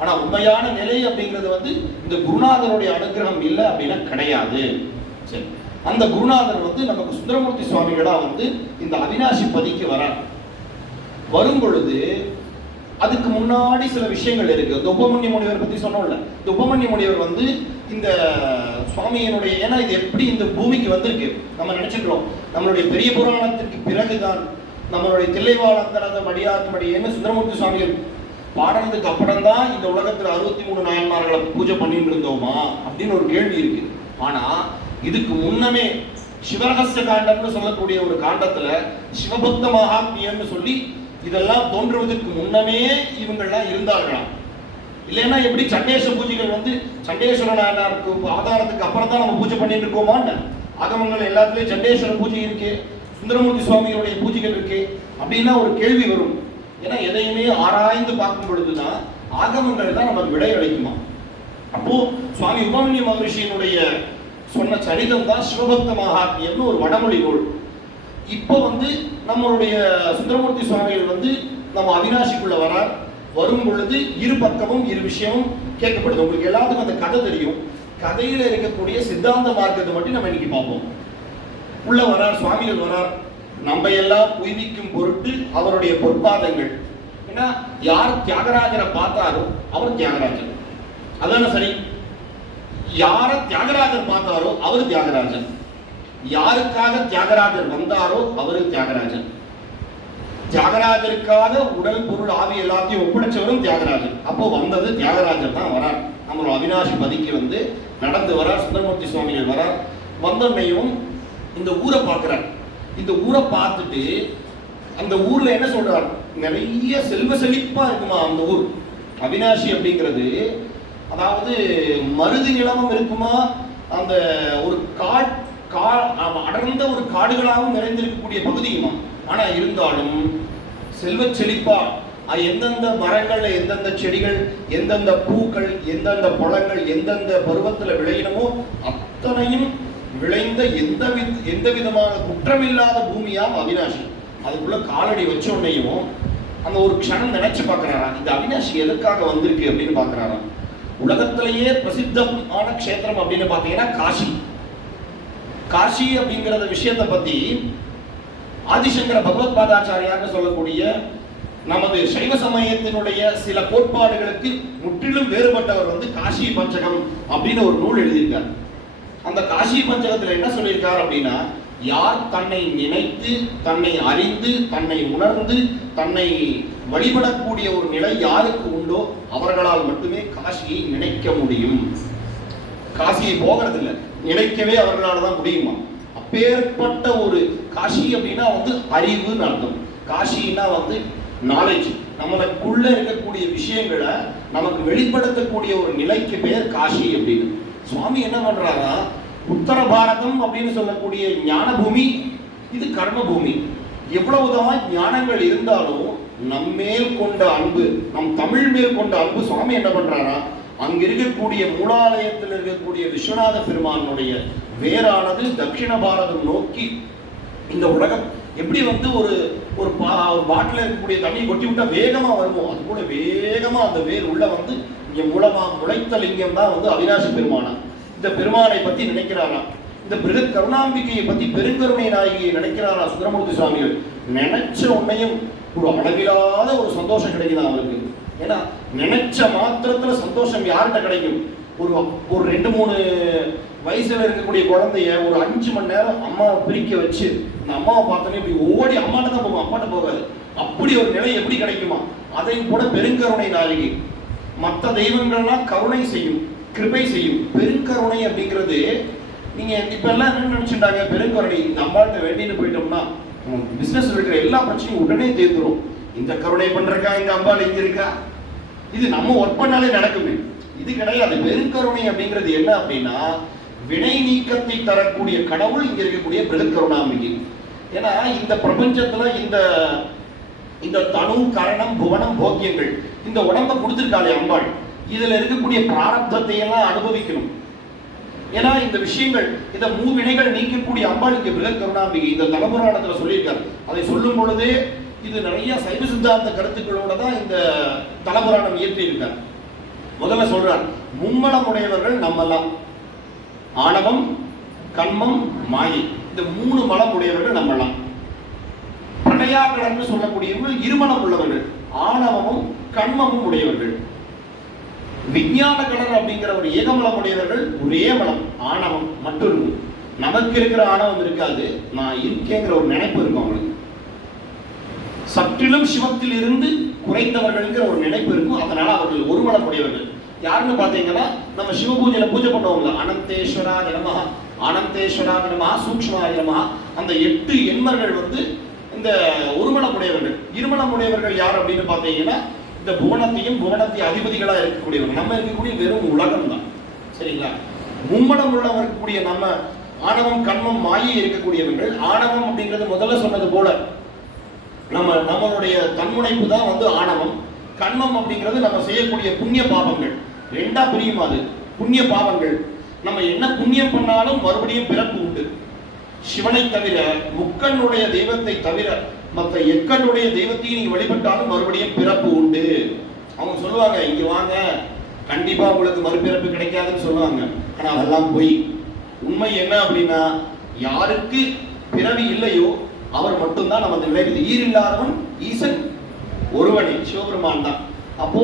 ஆனா உண்மையான நிலை அப்படிங்கிறது வந்து இந்த குருநாதருடைய அனுகிரகம் இல்லை அப்படின்னா கிடையாது. சரி, அந்த குருநாதர் வந்து நமக்கு சுந்தரமூர்த்தி சுவாமிகளா வந்து இந்த அவிநாசி பதிக்கு வரும் பொழுது அதுக்கு முன்னாடி சில விஷயங்கள் இருக்கு. இந்த உபமன்ய முனிவர் பத்தி சொன்னோம்ல, இந்த உபமன்ய முனிவர் வந்து இந்த சுவாமியினுடைய, ஏன்னா இது எப்படி இந்த பூமிக்கு வந்திருக்கு நம்ம நினைச்சிட்டோம். நம்மளுடைய பெரிய புராணத்திற்கு பிறகுதான் நம்மளுடைய தில்லைவாழந்தனத மடியாத்மடியேன்னு சுந்தரமூர்த்தி சுவாமிகள் பாடுறதுக்கு அப்புறம் தான் இந்த உலகத்துல 63 நாயன்மார்களை பூஜை பண்ணிட்டு இருந்தோமா அப்படின்னு ஒரு கேள்வி இருக்கு. ஆனா இதுக்கு முன்னமே சிவரகசிய காண்டம்னு சொல்லக்கூடிய ஒரு காண்டத்துல சிவபக்த மகாத்மியம்னு சொல்லி இதெல்லாம் தோன்றுவதற்கு முன்னமே இவங்கெல்லாம் இருந்தார்களாம். இல்லைன்னா எப்படி சண்டேச பூஜைகள் வந்து சண்டேஸ்வரனாருக்கு ஆதாரத்துக்கு அப்புறம் தான் நம்ம பூஜை பண்ணிட்டு இருக்கோமான்னு? ஆகமங்கள் எல்லாத்துலயும் சண்டேஸ்வர பூஜை இருக்கு, சுந்தரமூர்த்தி சுவாமிகளுடைய பூஜைகள் இருக்கு அப்படின்னா ஒரு கேள்வி வரும். ஏன்னா எதையுமே ஆராய்ந்து பார்க்கும் பொழுதுதான் ஆகமங்கள் தான் நமக்கு விடை அளிக்குமா. அப்போ சுவாமி உபமன்ய மகரிஷியினுடைய சொன்ன சரிதம் தான் சிவபக்த மகாத்மியம்னு ஒரு வடமொழி நூல். இப்போ வந்து நம்மளுடைய சுந்தரமூர்த்தி சுவாமிகள் வந்து நம்ம அவினாசிக்குள்ள வரும் பொழுது இரு பக்கமும் இரு விஷயமும் கேட்கப்படுது. உங்களுக்கு எல்லாத்துக்கும் அந்த கதை தெரியும். கதையில இருக்கக்கூடிய சித்தாந்த மார்க்கத்தை மட்டும் நம்ம இன்னைக்கு பார்ப்போம். உள்ள வரார், சுவாமிகள் வரார், நம்ம எல்லாம் உய்விக்கும் பொருட்டு அவருடைய பொற்பாதங்கள். ஏன்னா யார் தியாகராஜரை பார்த்தாரோ அவர் தியாகராஜர், அதான சரி. யார தியாகராஜர் பார்த்தாரோ அவர் தியாகராஜர், யாருக்காக தியாகராஜர் வந்தாரோ அவரு தியாகராஜர், தியாகராஜருக்காக உடல் பொருள் ஆவி எல்லாத்தையும் ஒப்படைச்சவரும் தியாகராஜர். அப்போ வந்தது தியாகராஜர் தான் வரார். நம்ம அவினாசி பதிக்கு வந்து நடந்து வரார். சுந்தரமூர்த்தி சுவாமிகள் வரார். வந்தோன்னையும் இந்த ஊரை பார்க்கிறார். இந்த ஊரை பார்த்துட்டு அந்த ஊர்ல என்ன சொல்றார், நிறைய செல்வ செழிப்பா இருக்குமா அந்த ஊர். அவினாசி அப்படிங்கிறது அதாவது மருது நிலமும் இருக்குமா, அந்த ஒரு அடர்ந்த ஒரு காடுகளாகவும் நிறைந்திருக்கக்கூடிய பகுதியுமா. ஆனா இருந்தாலும் செல்வ செழிப்பா எந்தெந்த மரங்கள், எந்தெந்த செடிகள், எந்தெந்த பூக்கள், எந்தெந்த பழங்கள் எந்தெந்த பருவத்துல விளையணுமோ அத்தனையும் விளைந்த எந்த விதமான குற்றமில்லாத பூமியாம் அவினாசி. அதுக்குள்ள காலடி வச்ச உடனேயும் அந்த ஒரு க்ஷணம் நினைச்சு பார்க்கிறாராம், இந்த அவினாசி எதற்காக வந்திருக்கு அப்படின்னு பார்க்கிறாராம். உலகத்திலேயே பிரசித்தமான க்ஷேத்திரம் அப்படின்னு பார்த்தீங்கன்னா காசி. காசி அப்படிங்கிற விஷயத்தை பத்தி ஆதிசங்கர பகவத் பாதாச்சாரியார்னு சொல்லக்கூடிய நமது சைவ சமயத்தினுடைய சில கோட்பாடுகளுக்கு முற்றிலும் வேறுபட்டவர் வந்து காசி பஞ்சகம் அப்படின்னு ஒரு நூல் எழுதியிருக்கார். அந்த காசி பஞ்சகத்துல என்ன சொல்லியிருக்கார் அப்படின்னா, யார் தன்னை நினைத்து, தன்னை அறிந்து, தன்னை உணர்ந்து, தன்னை வழிபடக்கூடிய ஒரு நிலை யாருக்கு உண்டோ அவர்களால் மட்டுமே காசியை நினைக்க முடியும். காசியை போகிறது இல்லை, நினைக்கவே அவர்களால் தான் முடியுமா. அப்பேற்பட்ட ஒரு காசி அப்படின்னா வந்து அறிவுன்னு அர்த்தம். காசின்னா வந்து நாலேஜ், நம்மளுக்குள்ள இருக்கக்கூடிய விஷயங்களை நமக்கு வெளிப்படுத்தக்கூடிய ஒரு நிலைக்கு பேர் காசி அப்படின்னு. சுவாமி என்ன பண்றாரா, உத்தர பாரதம் அப்படின்னு சொல்லக்கூடிய ஞான பூமி, இது கர்ம பூமி. எவ்வளவுதான் ஞானங்கள் இருந்தாலும் நம்மேல் கொண்ட அன்பு, நம் தமிழ் மேல் கொண்ட அன்பு, சுவாமி என்ன பண்றாரா, அங்க இருக்கக்கூடிய மூலாலயத்தில் இருக்கக்கூடிய விஸ்வநாத பெருமானுடைய வேறானது தட்சிண பாரதம் நோக்கி இந்த உலகம் எப்படி வந்து ஒரு பாட்டில் இருக்கக்கூடிய தண்ணி கொட்டி விட்டா வேகமா வருமோ அது கூட வேகமா அந்த வேர் உள்ள வந்து இங்க மூலமா முளைத்த லிங்கம் தான் வந்து அவினாசி பெருமானா. இந்த பெருமானை பத்தி நினைக்கிறாரா, இந்த பிருகத் கருணாம்பிகையை பத்தி பெருங்கருணை நாயகியை நினைக்கிறாரா சுந்தரமூர்த்தி சுவாமிகள். நினைச்ச உன்னையும் ஒரு அளவிலாத ஒரு சந்தோஷம் கிடைக்குது அவருக்கு. ஏன்னா நினைச்ச மாத்திரத்துல சந்தோஷம் யார்கிட்ட கிடைக்கும்? ஒரு 2-3 வயசுல இருக்கக்கூடிய குழந்தைய ஒரு 5 மணி நேரம் அம்மாவை பிரிக்க வச்சு அந்த அம்மாவை பார்த்தோன்னே இப்படி ஓடி அம்மாட்ட தான் போகும், அப்பாட்ட போகாது. அப்படி ஒரு நிலை எப்படி கிடைக்குமா? அதையும் கூட பெருங்கருணை நாயகி. மற்ற தெய்வங்கள்லாம் கருணை செய்யும், கிருபை செய்யும். பெருங்கருணை அப்படிங்கிறது நீங்க இப்ப எல்லாம் என்ன நினைச்சுட்டாங்க, பெருங்கருணை இந்த அம்மாட்ட வேண்டின்னு போயிட்டோம்னா பிசினஸ் இருக்கிற எல்லா பிரச்சனையும் உடனே தீர்ந்துடும். இந்த கருணை பண்றக்கா இந்த அம்பாள் இங்க இருக்கா, இது நம்ம ஒர்க் பண்ணாலே நடக்குமே. இது கிடையாது. பெருங்கருணை அப்படிங்கிறது என்ன அப்படின்னா, வினை நீக்கத்தை தரக்கூடிய கடவுள் இங்க இருக்கக்கூடிய பிருகத் கருணாம்பிகை. ஏன்னா இந்த பிரபஞ்சத்துல இந்த தனு கரணம் புவனம் போக்கியங்கள் இந்த உடம்ப கொடுத்துருக்காளே அம்பாள், இதுல இருக்கக்கூடிய பிராரப்தத்தை எல்லாம் அனுபவிக்கணும். ஏன்னா இந்த விஷயங்கள், இந்த மூவினைகள் நீக்கக்கூடிய அம்பாள் இங்க பிருகத் கருணாம்பிகை. இந்த தலபுராணத்துல சொல்லியிருக்காரு. அதை சொல்லும் பொழுதே இது நிறைய சைவ சித்தாந்த கருத்துக்களோட தான் இந்த தலபுராணம் இயற்றி இருக்கார். முதல்ல சொல்றார், மும்மலம் உடையவர்கள் நம்மெல்லாம். ஆணவம், கண்மம், மாயை, இந்த 3 மலம் உடையவர்கள் நம்மெல்லாம். பிரளயாக்கடன்னு சொல்லக்கூடியவர்கள் இருமலம் உள்ளவர்கள், ஆணவமும் கண்மமும் உடையவர்கள். விஞ்ஞான கடல் அப்படிங்கிற ஒரு ஏகமலம் உடையவர்கள், ஒரே மலம் ஆணவம் மட்டும் இருக்கும். நமக்கு இருக்கிற ஆணவம் இருக்காது, நான் இருக்கேங்கிற ஒரு நினைப்பு இருக்கும் அவங்களுக்கு. சற்றிலும் சிவத்தில் இருந்து குறைந்தவர்கள்ங்கிற ஒரு நினைப்பு இருக்கும். அதனால அவர்கள் ஒரு மலம் உடையவர்கள். யாருன்னு பாத்தீங்கன்னா, நம்ம சிவ பூஜையில பூஜை பண்ணுவோம்ல, அனந்தேஸ்வரா நமஹ ஆனந்தேஸ்வராக நமஹ, சூக்ஷ்மாய நமஹ. அந்த 8 எண்மர்கள் வந்து இந்த ஒருமனமுடையவர்கள். இருமனமுடையவர்கள் யார் அப்படின்னு பார்த்தீங்கன்னா இந்த புவனத்தையும் புவனத்தை அதிபதிகளாக இருக்கக்கூடியவர்கள். நம்ம இருக்கக்கூடிய வெறும் உலகம் தான், சரிங்களா? மும்மடம் உள்ளவர் இருக்கக்கூடிய நம்ம ஆணவம் கண்மம் மாயை இருக்கக்கூடியவர்கள். ஆணவம் அப்படிங்கிறது முதல்ல சொன்னது போல நம்மளுடைய தன்முனைப்பு தான் வந்து ஆணவம். கண்மம் அப்படிங்கிறது நம்ம செய்யக்கூடிய புண்ணிய பாவங்கள். ரெண்டா பிரியும் அது. புண்ணிய பாவங்கள், நம்ம என்ன புண்ணியம் பண்ணாலும் மறுபடியும் பிறப்பு உண்டு. சிவனை தவிர, முக்கண்ணுடைய தெய்வத்தை தவிர மற்ற எக்கண்ணுடைய தெய்வத்தையும் நீங்க வழிபட்டாலும் மறுபடியும் பிறப்பு உண்டு. அவங்க சொல்லுவாங்க, இங்க வாங்க கண்டிப்பா உங்களுக்கு மறுபிறப்பு கிடைக்காதுன்னு சொல்லுவாங்க. ஆனா அதெல்லாம் போய் உண்மை என்ன அப்படின்னா, யாருக்கு பிறவி இல்லையோ அவர் மட்டும்தான் நமக்கு விளைவுது. ஈரில்லாதவன் ஈசன் ஒருவனே, சிவபெருமான் தான். அப்போ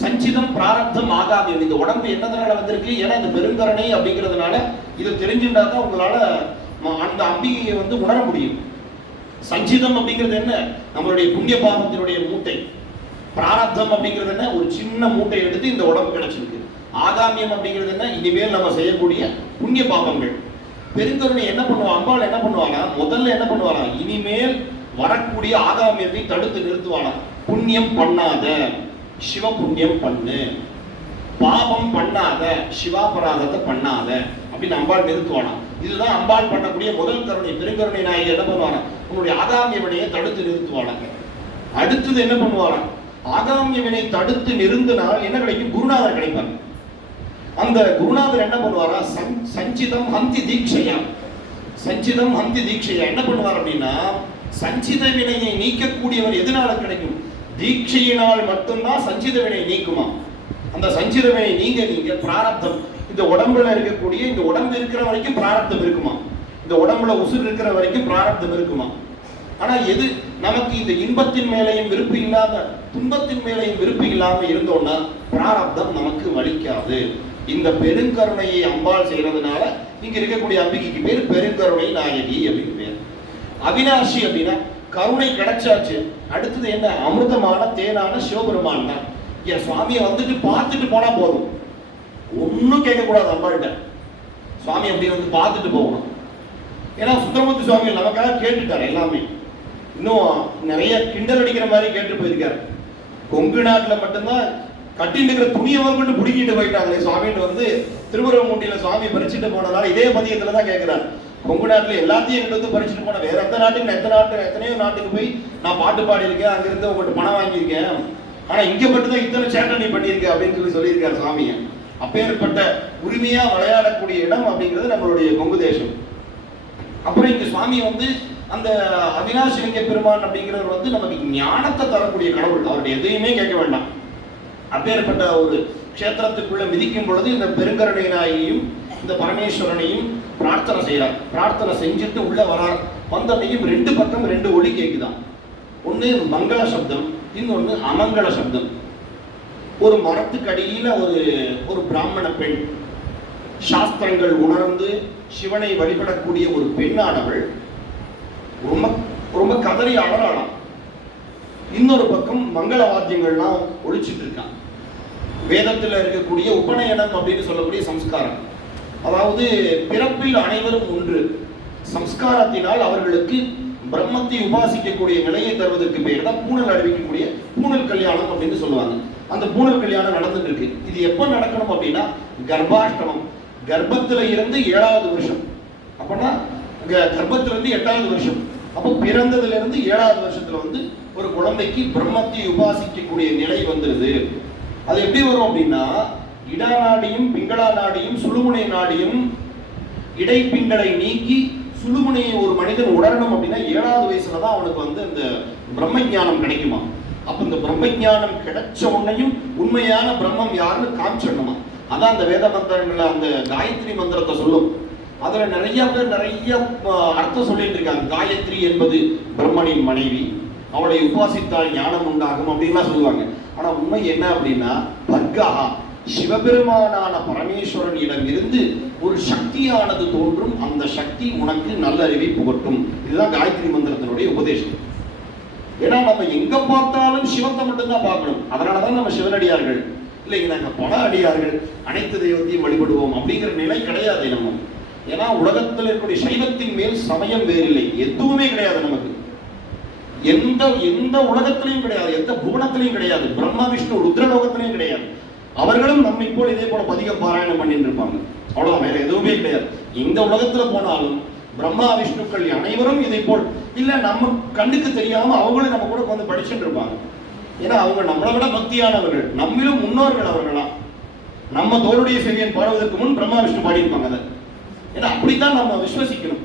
சஞ்சிதம் பிராரப்தம் ஆகாமியம். இந்த உடம்பு என்னதுனால வந்திருக்கு? ஏன்னா இந்த பெருங்கரணை அப்படிங்கிறதுனால இதை தெரிஞ்சுட்டா தான் உங்களால அந்த அம்பிகையை வந்து உணர முடியும். சஞ்சிதம் அப்படிங்கிறது என்ன? நம்மளுடைய புண்ணிய பாவத்தினுடைய மூட்டை. பிராரப்தம் அப்படிங்கிறது என்ன? ஒரு சின்ன மூட்டை எடுத்து இந்த உடம்பு கிடைச்சிருக்கு. ஆகாமியம் அப்படிங்கிறது என்ன? இனிமேல் நம்ம செய்யக்கூடிய புண்ணிய பாவங்கள். பெருங்கருணை என்ன பண்ணுவா? அம்பாள் என்ன பண்ணுவானா? முதல்ல என்ன பண்ணுவானா? இனிமேல் வரக்கூடிய ஆகாமியத்தை தடுத்து நிறுத்துவானா. புண்ணியம் பண்ணாத, சிவ புண்ணியம் பண்ணு. பாபம் பண்ணாத, சிவாபராதத்தை பண்ணாத அப்படின்னு அம்பாள் நிறுத்துவானா. இதுதான் அம்பாள் பண்ணக்கூடிய முதல் கருணை. பெருங்கருணை நாயகி என்ன பண்ணுவானா? உன்னுடைய ஆகாமிய வினையை தடுத்து நிறுத்துவானாங்க. அடுத்தது என்ன பண்ணுவானா? ஆகாமிய வினை தடுத்து நிறுத்தினால் என்ன கிடைக்கும்? குருநாதர் கிடைப்பார். அந்த குருநாதர் என்ன பண்ணுவாரா? சஞ்சிதம் ஹந்தி தீட்சையா. சஞ்சிதம் ஹந்தி தீட்சையா என்ன பண்ணுவார் அப்படின்னா, சஞ்சித வினையை நீக்கக்கூடியவர் எதனால கிடைக்கும்? தீட்சையினால் மட்டும்தான் சஞ்சித வினை நீக்குமா. அந்த சஞ்சித வினை நீங்க பிராரப்தம். இந்த உடம்புல இருக்கக்கூடிய, இந்த உடம்பு இருக்கிற வரைக்கும் பிராரப்தம் இருக்குமா? இந்த உடம்புல உசுர் இருக்கிற வரைக்கும் பிராரப்தம் இருக்குமா? ஆனா எது நமக்கு இந்த இன்பத்தின் மேலையும் விருப்பு இல்லாம, துன்பத்தின் மேலையும் விருப்பு இல்லாம இருந்தோம்னா பிராரப்தம் நமக்கு வலிக்காது. இந்த பெருங்கருணையை அம்பாள் செய்யறதுனால இங்க இருக்கக்கூடிய அம்பிகைக்கு பேர் பெருங்கருணை நாயகி அப்படின்னு பேர். அவினாஷி அப்படின்னா கருணை கிடைச்சாச்சு. அடுத்தது என்ன? அமிர்தமான தேனான சிவபெருமான் தான். என் சுவாமியை வந்துட்டு பார்த்துட்டு போனா போதும், ஒன்னும் கேட்கக்கூடாது அம்பாள்கிட்ட. சுவாமி அப்படி வந்து பார்த்துட்டு போகணும். ஏன்னா சுந்தரமூர்த்தி சுவாமி நமக்காக கேட்டுட்டார் எல்லாமே. இன்னும் நிறைய கிண்டல் அடிக்கிற மாதிரி கேட்டு போயிருக்காரு. கொங்கு நாட்டில் மட்டும்தான் கட்டிட்டு இருக்கிற துணியை கொண்டு பிடிக்கிட்டு போயிட்டாங்களே சுவாமின்னு வந்து திருவரங்கூண்டியில சுவாமி பறிச்சுட்டு போனதால இதே மதியத்துல தான் கேட்கிறார். கொங்கு நாட்டுல எல்லாத்தையும் எங்கிட்ட வந்து பறிச்சுட்டு போன, வேற எந்த நாட்டுக்கு எத்தனையோ நாட்டுக்கு போய் நான் பாட்டு பாடி இருக்கேன், அங்கிருந்து உங்கள்கிட்ட பணம் வாங்கியிருக்கேன், ஆனா இங்க மட்டும்தான் இத்தனை சேட்டை நீ பண்ணியிருக்க அப்படின்னு சொல்லியிருக்காரு சுவாமியை. அப்பேற்பட்ட உரிமையா விளையாடக்கூடிய இடம் அப்படிங்கிறது நம்மளுடைய கொங்கு தேசம். அப்புறம் இங்க சுவாமி வந்து அந்த அவினாசிலிங்க பெருமான் அப்படிங்கிறவர் வந்து நமக்கு ஞானத்தை தரக்கூடிய கடவுள். அவருடைய எதையுமே கேட்க வேண்டாம். அப்பேற்பட்ட ஒரு க்ஷேத்திரத்துக்குள்ள மிதிக்கும் பொழுது இந்த பெருங்கருணை நாயகியும் இந்த பரமேஸ்வரனையும் பிரார்த்தனை செய்யறார். பிரார்த்தனை செஞ்சுட்டு உள்ள வரார். வந்தனையும் 2 பக்கம் 2 ஒலி கேட்குதான். ஒன்று மங்கள சப்தம், இன்னொன்று அமங்கல சப்தம். ஒரு மரத்துக்கு அடியில ஒரு பிராமண பெண், சாஸ்திரங்கள் உணர்ந்து சிவனை வழிபடக்கூடிய ஒரு பெண்ணானவள் ரொம்ப ரொம்ப கதறி அழறாளாம். இன்னொரு பக்கம் மங்கள வாத்தியங்கள்லாம் ஒழிச்சிட்டு இருக்கான். வேதத்தில் இருக்கக்கூடிய உபநயனம் அப்படின்னு சொல்லக்கூடிய சம்ஸ்காரம், அதாவது பிறப்பில் அனைவரும் ஒன்று. சம்ஸ்காரத்தினால் அவர்களுக்கு பிரம்மத்தை உபாசிக்கக்கூடிய நிலையை தருவதற்கு பேர் தான் பூணல் அறிவிக்கக்கூடிய பூணல் கல்யாணம் அப்படின்னு சொல்லுவாங்க. அந்த பூணல் கல்யாணம் நடந்துட்டு இருக்கு. இது எப்போ நடக்கணும் அப்படின்னா கர்ப்பாஷ்டமம், கர்ப்பத்துல இருந்து 7வது வருஷம். அப்படின்னா கர்ப்பத்துல இருந்து 8வது வருஷம். அப்போ பிறந்ததுல இருந்து 7வது வருஷத்துல வந்து ஒரு குழந்தைக்கு பிரம்மத்தை உபாசிக்கக்கூடிய நிலை வந்துருது. அது எப்படி வரும் அப்படின்னா, இடா நாடியும் பிங்களா நாடியும் சுழுமுனை நாடியும் இடைப்பிங்களை நீக்கி சுழுமுனையை ஒரு மனிதன் உணரணும் அப்படின்னா 7வது வயசுல தான் அவனுக்கு வந்து இந்த பிரம்ம ஞானம் கிடைக்குமா. அப்ப இந்த பிரம்ம ஞானம் கிடைச்ச உடனேயும் உண்மையான பிரம்மம் யாருன்னு காமிச்சிடணுமா. அதான் அந்த வேத மந்திரங்கள்ல அந்த காயத்ரி மந்திரத்தை சொல்லும். அதுல நிறைய பேர் நிறைய அர்த்தம் சொல்லிட்டு இருக்காங்க. காயத்ரி என்பது பிரம்மனின் மனைவி, அவளை உபாசித்தால் ஞானம் உண்டாகும் அப்படின்லாம் சொல்லுவாங்க. ஆனா உண்மை என்ன அப்படின்னா, பர்கஹா சிவபெருமானான பரமேஸ்வரனிடம் இருந்து ஒரு சக்தியானது தோன்றும். அந்த சக்தி உனக்கு நல்லறிவை புகட்டும். இதுதான் காயத்ரி மந்திரத்தினுடைய உபதேசம். ஏன்னா நம்ம எங்க பார்த்தாலும் சிவத்தை மட்டும்தான் பார்க்கணும். அதனாலதான் நம்ம சிவனடியார்கள் இல்லைங்க, நாங்க பல அடியார்கள், அனைத்து தெய்வத்தையும் வழிபடுவோம் அப்படிங்கிற நிலை கிடையாது. நம்ம ஏன்னா உலகத்தில் இருக்கக்கூடிய சைவத்தின் மேல் சமயம் வேறில்லை, எதுவுமே கிடையாது நமக்கு. எந்த எந்த உலகத்திலையும் கிடையாது, எந்த புவனத்திலையும் கிடையாது, பிரம்மா விஷ்ணு ருத்ரலோகத்திலையும் கிடையாது. அவர்களும் நம்மை போல் இதே போல பதிகம் பாராயணம் பண்ணிட்டு இருப்பாங்க, அவ்வளவுதான், வேற எதுவுமே கிடையாது. இந்த உலகத்துல போனாலும் பிரம்மா விஷ்ணுக்கள் அனைவரும் இதை போல் இல்ல, நம்ம கண்ணுக்கு தெரியாம அவங்களும் நம்ம கூட வந்து படிச்சுட்டு இருப்பாங்க. ஏன்னா அவங்க நம்மளை விட பக்தியானவர்கள், நம்மிலும் முன்னோர்கள் அவர்களாம். நம்ம தோளுடைய செவியன் பாடுவதற்கு முன் பிரம்மா விஷ்ணு பாடியிருப்பாங்க அதை. ஏன்னா அப்படித்தான் நம்ம விசுவசிக்கணும்.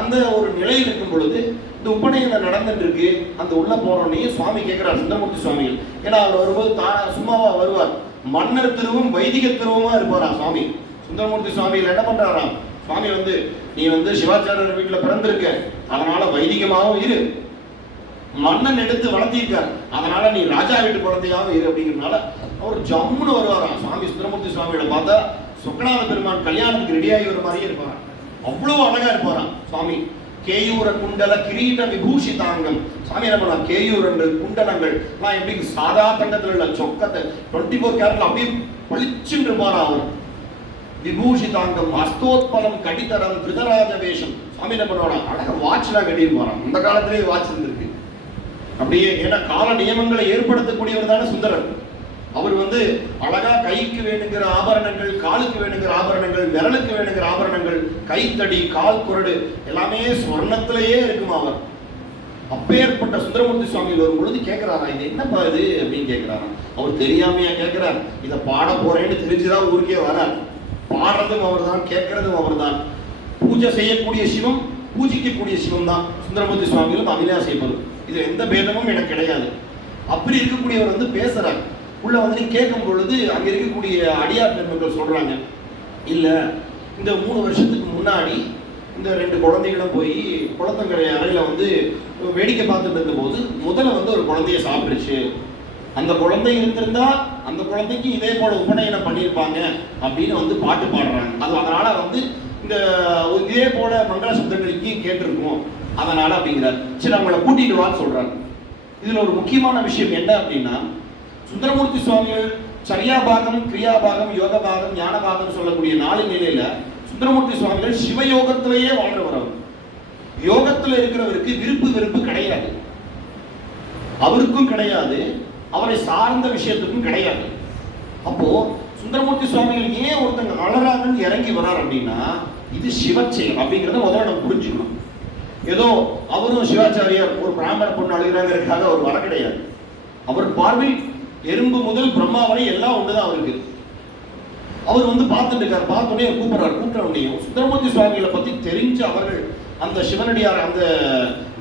அந்த ஒரு நிலையில் இருக்கும் பொழுது இந்த உபநயனம் நடந்துட்டு இருக்கு. அந்த உள்ள போனோடனே சுவாமி கேட்கிறார், சுந்தரமூர்த்தி சுவாமிகள். ஏன்னா அவர் வரும்போது சும்மாவா வருவார், மன்னர் திருவும் வைதிக திருவுமா இருப்பாரா சுவாமி. சுந்தரமூர்த்தி சுவாமிகள் என்ன பண்றாராம், சுவாமி வந்து நீ வந்து சிவாச்சாரியர் வீட்டுல பிறந்திருக்க, அதனால வைதிகமாகவும் இரு, மன்னன் எடுத்து வளர்த்திருக்கார், அதனால நீ ராஜா வீட்டு குழந்தையாகவும் இரு அப்படிங்கிறதுனால அவர் ஜம்முன்னு வருவாராம். சுவாமி சுந்தரமூர்த்தி சுவாமியோட பார்த்தா சொக்கநாத பெருமான் கல்யாணத்துக்கு ரெடியாகி ஒரு மாதிரியே இருப்பாராம், அவ்வளவு அழகா இருப்பாராம் சுவாமி. கேயூர குண்டல கிரீட விபூஷிதாங்கம். சாமி என்ன பண்ணலாம், கேயூரங்கள் குண்டலங்கள் எல்லாம் எப்படி சாதா தங்கத்தில் உள்ள சொக்கத்தை 24 கேரட்ல அப்படியே பளிச்சுன்னு இருப்பாரா அவர். விபூஷிதாங்கம் அஸ்தோத்பலம் கடித்தரம் திருதராஜ வேஷம். சாமி என்ன பண்ணுவாரா, அழகா வாட்ச்லாம் கட்டியிருப்பாராம். அந்த காலத்திலேயே வாட்ச் இருந்திருக்கு அப்படியே. ஏன்னா கால நியமங்களை ஏற்படுத்தக்கூடியவர் தானே சுந்தரர். அவர் வந்து அழகா கைக்கு வேணுங்கிற ஆபரணங்கள், காலுக்கு வேணுங்கிற ஆபரணங்கள், விரலுக்கு வேணுங்கிற ஆபரணங்கள், கைத்தடி, கால் குரடு எல்லாமே ஸ்வர்ணத்திலேயே இருக்குமா அவர். அப்பேற்பட்ட சுந்தரமூர்த்தி சுவாமிகள் ஒரு பொழுது கேட்கிறாரா, இது என்னப்பா இது அப்படின்னு கேட்கிறாராம். அவர் தெரியாமையா கேட்கிறார், இதை பாட போறேன்னு தெரிஞ்சுதான் ஊருக்கே வரார். பாடுறதும் அவர் தான், கேட்கறதும் அவர் தான். பூஜை செய்யக்கூடிய சிவம், பூஜிக்கக்கூடிய சிவம் தான் சுந்தரமூர்த்தி சுவாமிகளும் அபிலாஷைப்படும். இது எந்த பேதமும் எனக்கு கிடையாது. அப்படி இருக்கக்கூடியவர் வந்து பேசுறார். உள்ள வந்து கேட்கும் பொழுது அங்க இருக்கக்கூடிய அடியார் பெருமக்கள் சொல்றாங்க, இல்ல இந்த 3 வருஷத்துக்கு முன்னாடி இந்த 2 குழந்தைகளும் போய் குளத்தங்கரை அறையில வந்து வேடிக்கை பார்த்துட்டு இருந்த போது முதல்ல வந்து ஒரு குழந்தைய சாப்பிடுச்சு. அந்த குழந்தை இருந்திருந்தா அந்த குழந்தைக்கு இதே போல உபநயனம் பண்ணியிருப்பாங்க அப்படின்னு வந்து பாட்டு பாடுறாங்க. அது அதனால வந்து இந்த இதே போல மங்கள சப்தங்களுக்கு கேட்டிருக்கும் அதனால அப்படிங்கிறார். சரி அவங்கள கூட்டிட்டு வான்னு சொல்றாங்க. இதுல ஒரு முக்கியமான விஷயம் என்ன அப்படின்னா, சுந்தரமூர்த்தி சுவாமிகள் சரியாபாகம், கிரியாபாகம், யோகபாகம், ஞானபாகம் சொல்லக்கூடிய 4 நிலையில சுந்தரமூர்த்தி சுவாமிகள் சிவயோகத்திலேயே வாழ்றவர். அவர் யோகத்துல இருக்கிறவருக்கு விருப்பு வெறுப்பு கிடையாது, அவருக்கும் கிடையாது, அவரை சார்ந்த விஷயத்துக்கும் கிடையாது. அப்போ சுந்தரமூர்த்தி சுவாமிகள் ஏன் ஒருத்தங்க அழகாக இறங்கி வரார் அப்படின்னா, இது சிவச்செயல் அப்படிங்கிறத முதல்ல நம்ம புரிஞ்சுக்கணும். ஏதோ அவரும் சிவாச்சாரியார் ஒரு பிராமண பொண்ணு அழுகிறாங்கிறதுக்காக அவர் வர கிடையாது. அவர் பார்வை எறும்பு முதல் பிரம்மா வரை எல்லாம் ஒண்ணுதான் அவருக்கு. அவர் வந்து பார்த்துட்டு இருக்கார், பார்த்தோடனே கூப்பிடுறார். கூப்பிட்டோடனையும் சுந்தரமூர்த்தி சுவாமிகளை பத்தி தெரிஞ்சு அவர்கள் அந்த சிவனடியார், அந்த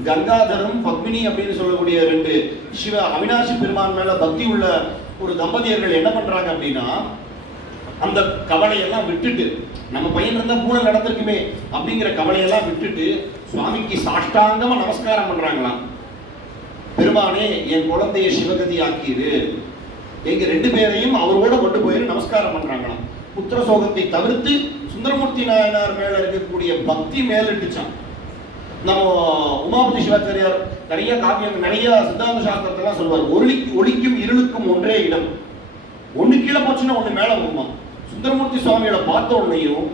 கங்காதரம் பத்மினி அப்படின்னு சொல்லக்கூடிய 2 சிவ அவினாசி பெருமான் மேல பக்தி உள்ள ஒரு தம்பதியர்கள் என்ன பண்றாங்க அப்படின்னா, அந்த கவலையெல்லாம் விட்டுட்டு, நம்ம பையன் இருந்தா பூனை நடந்திருக்குமே அப்படிங்கிற கவலையெல்லாம் விட்டுட்டு சுவாமிக்கு சாஷ்டாங்கமா நமஸ்காரம் பண்றாங்களாம். பெருமானே என் குழந்தைய சிவகதி ஆக்கிடு, எங்க 2 பேரையும் அவரோட கொண்டு போயிரு நமஸ்காரம் பண்றாங்களாம். புத்திர சோகத்தை தவிர்த்து சுந்தரமூர்த்தி நாயனார் மேல இருக்கக்கூடிய பக்தி மேலிட்டுச்சான். நம்ம உமாபதி சிவாச்சாரியார் நிறைய காவியம், நிறைய சித்தாந்த சாஸ்திரத்தெல்லாம் சொல்வார். ஒளிக்கும் இருளுக்கும் ஒன்றே இடம், ஒண்ணு கீழே போச்சுன்னா ஒண்ணு மேல போகுமா. சுந்தரமூர்த்தி சுவாமியோட பார்த்த உடனேயும்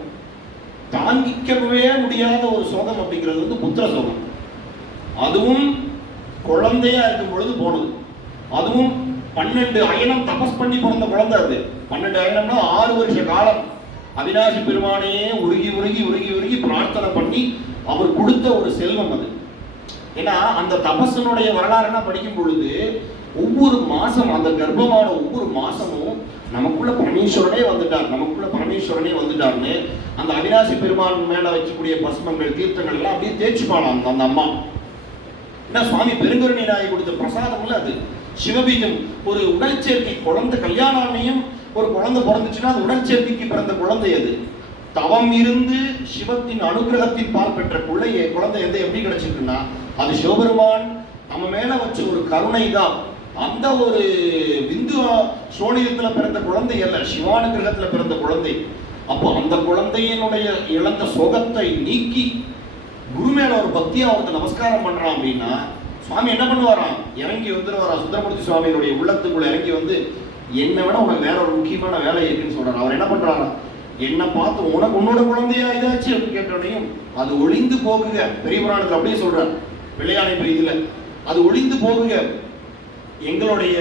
தாங்கிக்கவே முடியாத ஒரு சோகம் அப்படிங்கிறது வந்து புத்திர சோகம். அதுவும் குழந்தையா இருக்கும் பொழுது போனது. அதுவும் 12 அயனம் தபஸ் பண்ணி பிறந்த குழந்தை. அது 12 அயனம்னா 6 வருஷ காலம் அவினாசி பெருமானையே உருகி உருகி உருகி உருகி பிரார்த்தனை பண்ணி அவர் கொடுத்த ஒரு செல்வம் அது. ஏன்னா அந்த தபஸனுடைய வரலாறுனா படிக்கும் பொழுது ஒவ்வொரு மாசம், அந்த கர்ப்பமான ஒவ்வொரு மாசமும் நமக்குள்ள பரமேஸ்வரனே வந்துட்டார், நமக்குள்ள பரமேஸ்வரனே வந்துட்டார்னு அந்த அவினாசி பெருமான் மேல வச்சக்கூடிய பஸ்மங்கள், தீர்த்தங்கள் எல்லாம் அப்படியே தேய்ச்சிப்பாளாம் அந்த அம்மா. ஏன்னா சுவாமி பெருங்கருணை நாயை கொடுத்த பிரசாதம்ல அது. சிவபீஜம் ஒரு உடல் சேர்க்கை, குழந்தை கல்யாணம் ஒரு குழந்தை பிறந்துச்சுன்னா அது உடல் சேர்க்கைக்கு பிறந்த குழந்தை. அது தவம் இருந்து சிவத்தின் அனுகிரகத்தின் பால் பெற்ற குழந்தை எப்படி கிடைச்சிருக்குன்னா அது சிவபெருமான் நம்ம மேல வச்ச ஒரு கருணை தான். அந்த ஒரு விந்து சோனியத்துல பிறந்த குழந்தை அல்ல, சிவானுகிரகத்துல பிறந்த குழந்தை. அப்போ அந்த குழந்தையினுடைய இழந்த சோகத்தை நீக்கி குரு மேல ஒரு பக்தியா ஒருத்தர் நமஸ்காரம் பண்றான் அப்படின்னா சுவாமி என்ன பண்ணுவாராம், இறங்கி வந்துடுவாரா. சுந்தரமூர்த்தி சுவாமியினுடைய உள்ளத்துக்குள்ள இறங்கி வந்து என்னை விட உனக்கு வேற ஒரு முக்கியமான வேலை இருக்குன்னு சொல்றாரு. அவர் என்ன பண்றாரா, என்ன பார்த்து உனக்கு உன்னோட குழந்தையா இதாச்சு அப்படின்னு கேட்டோடையும் அது ஒளிந்து போகுக. பெரிய புராணத்துல அப்படியே சொல்றார் பிள்ளையானை இதுல அது ஒளிந்து போகுக. எங்களுடைய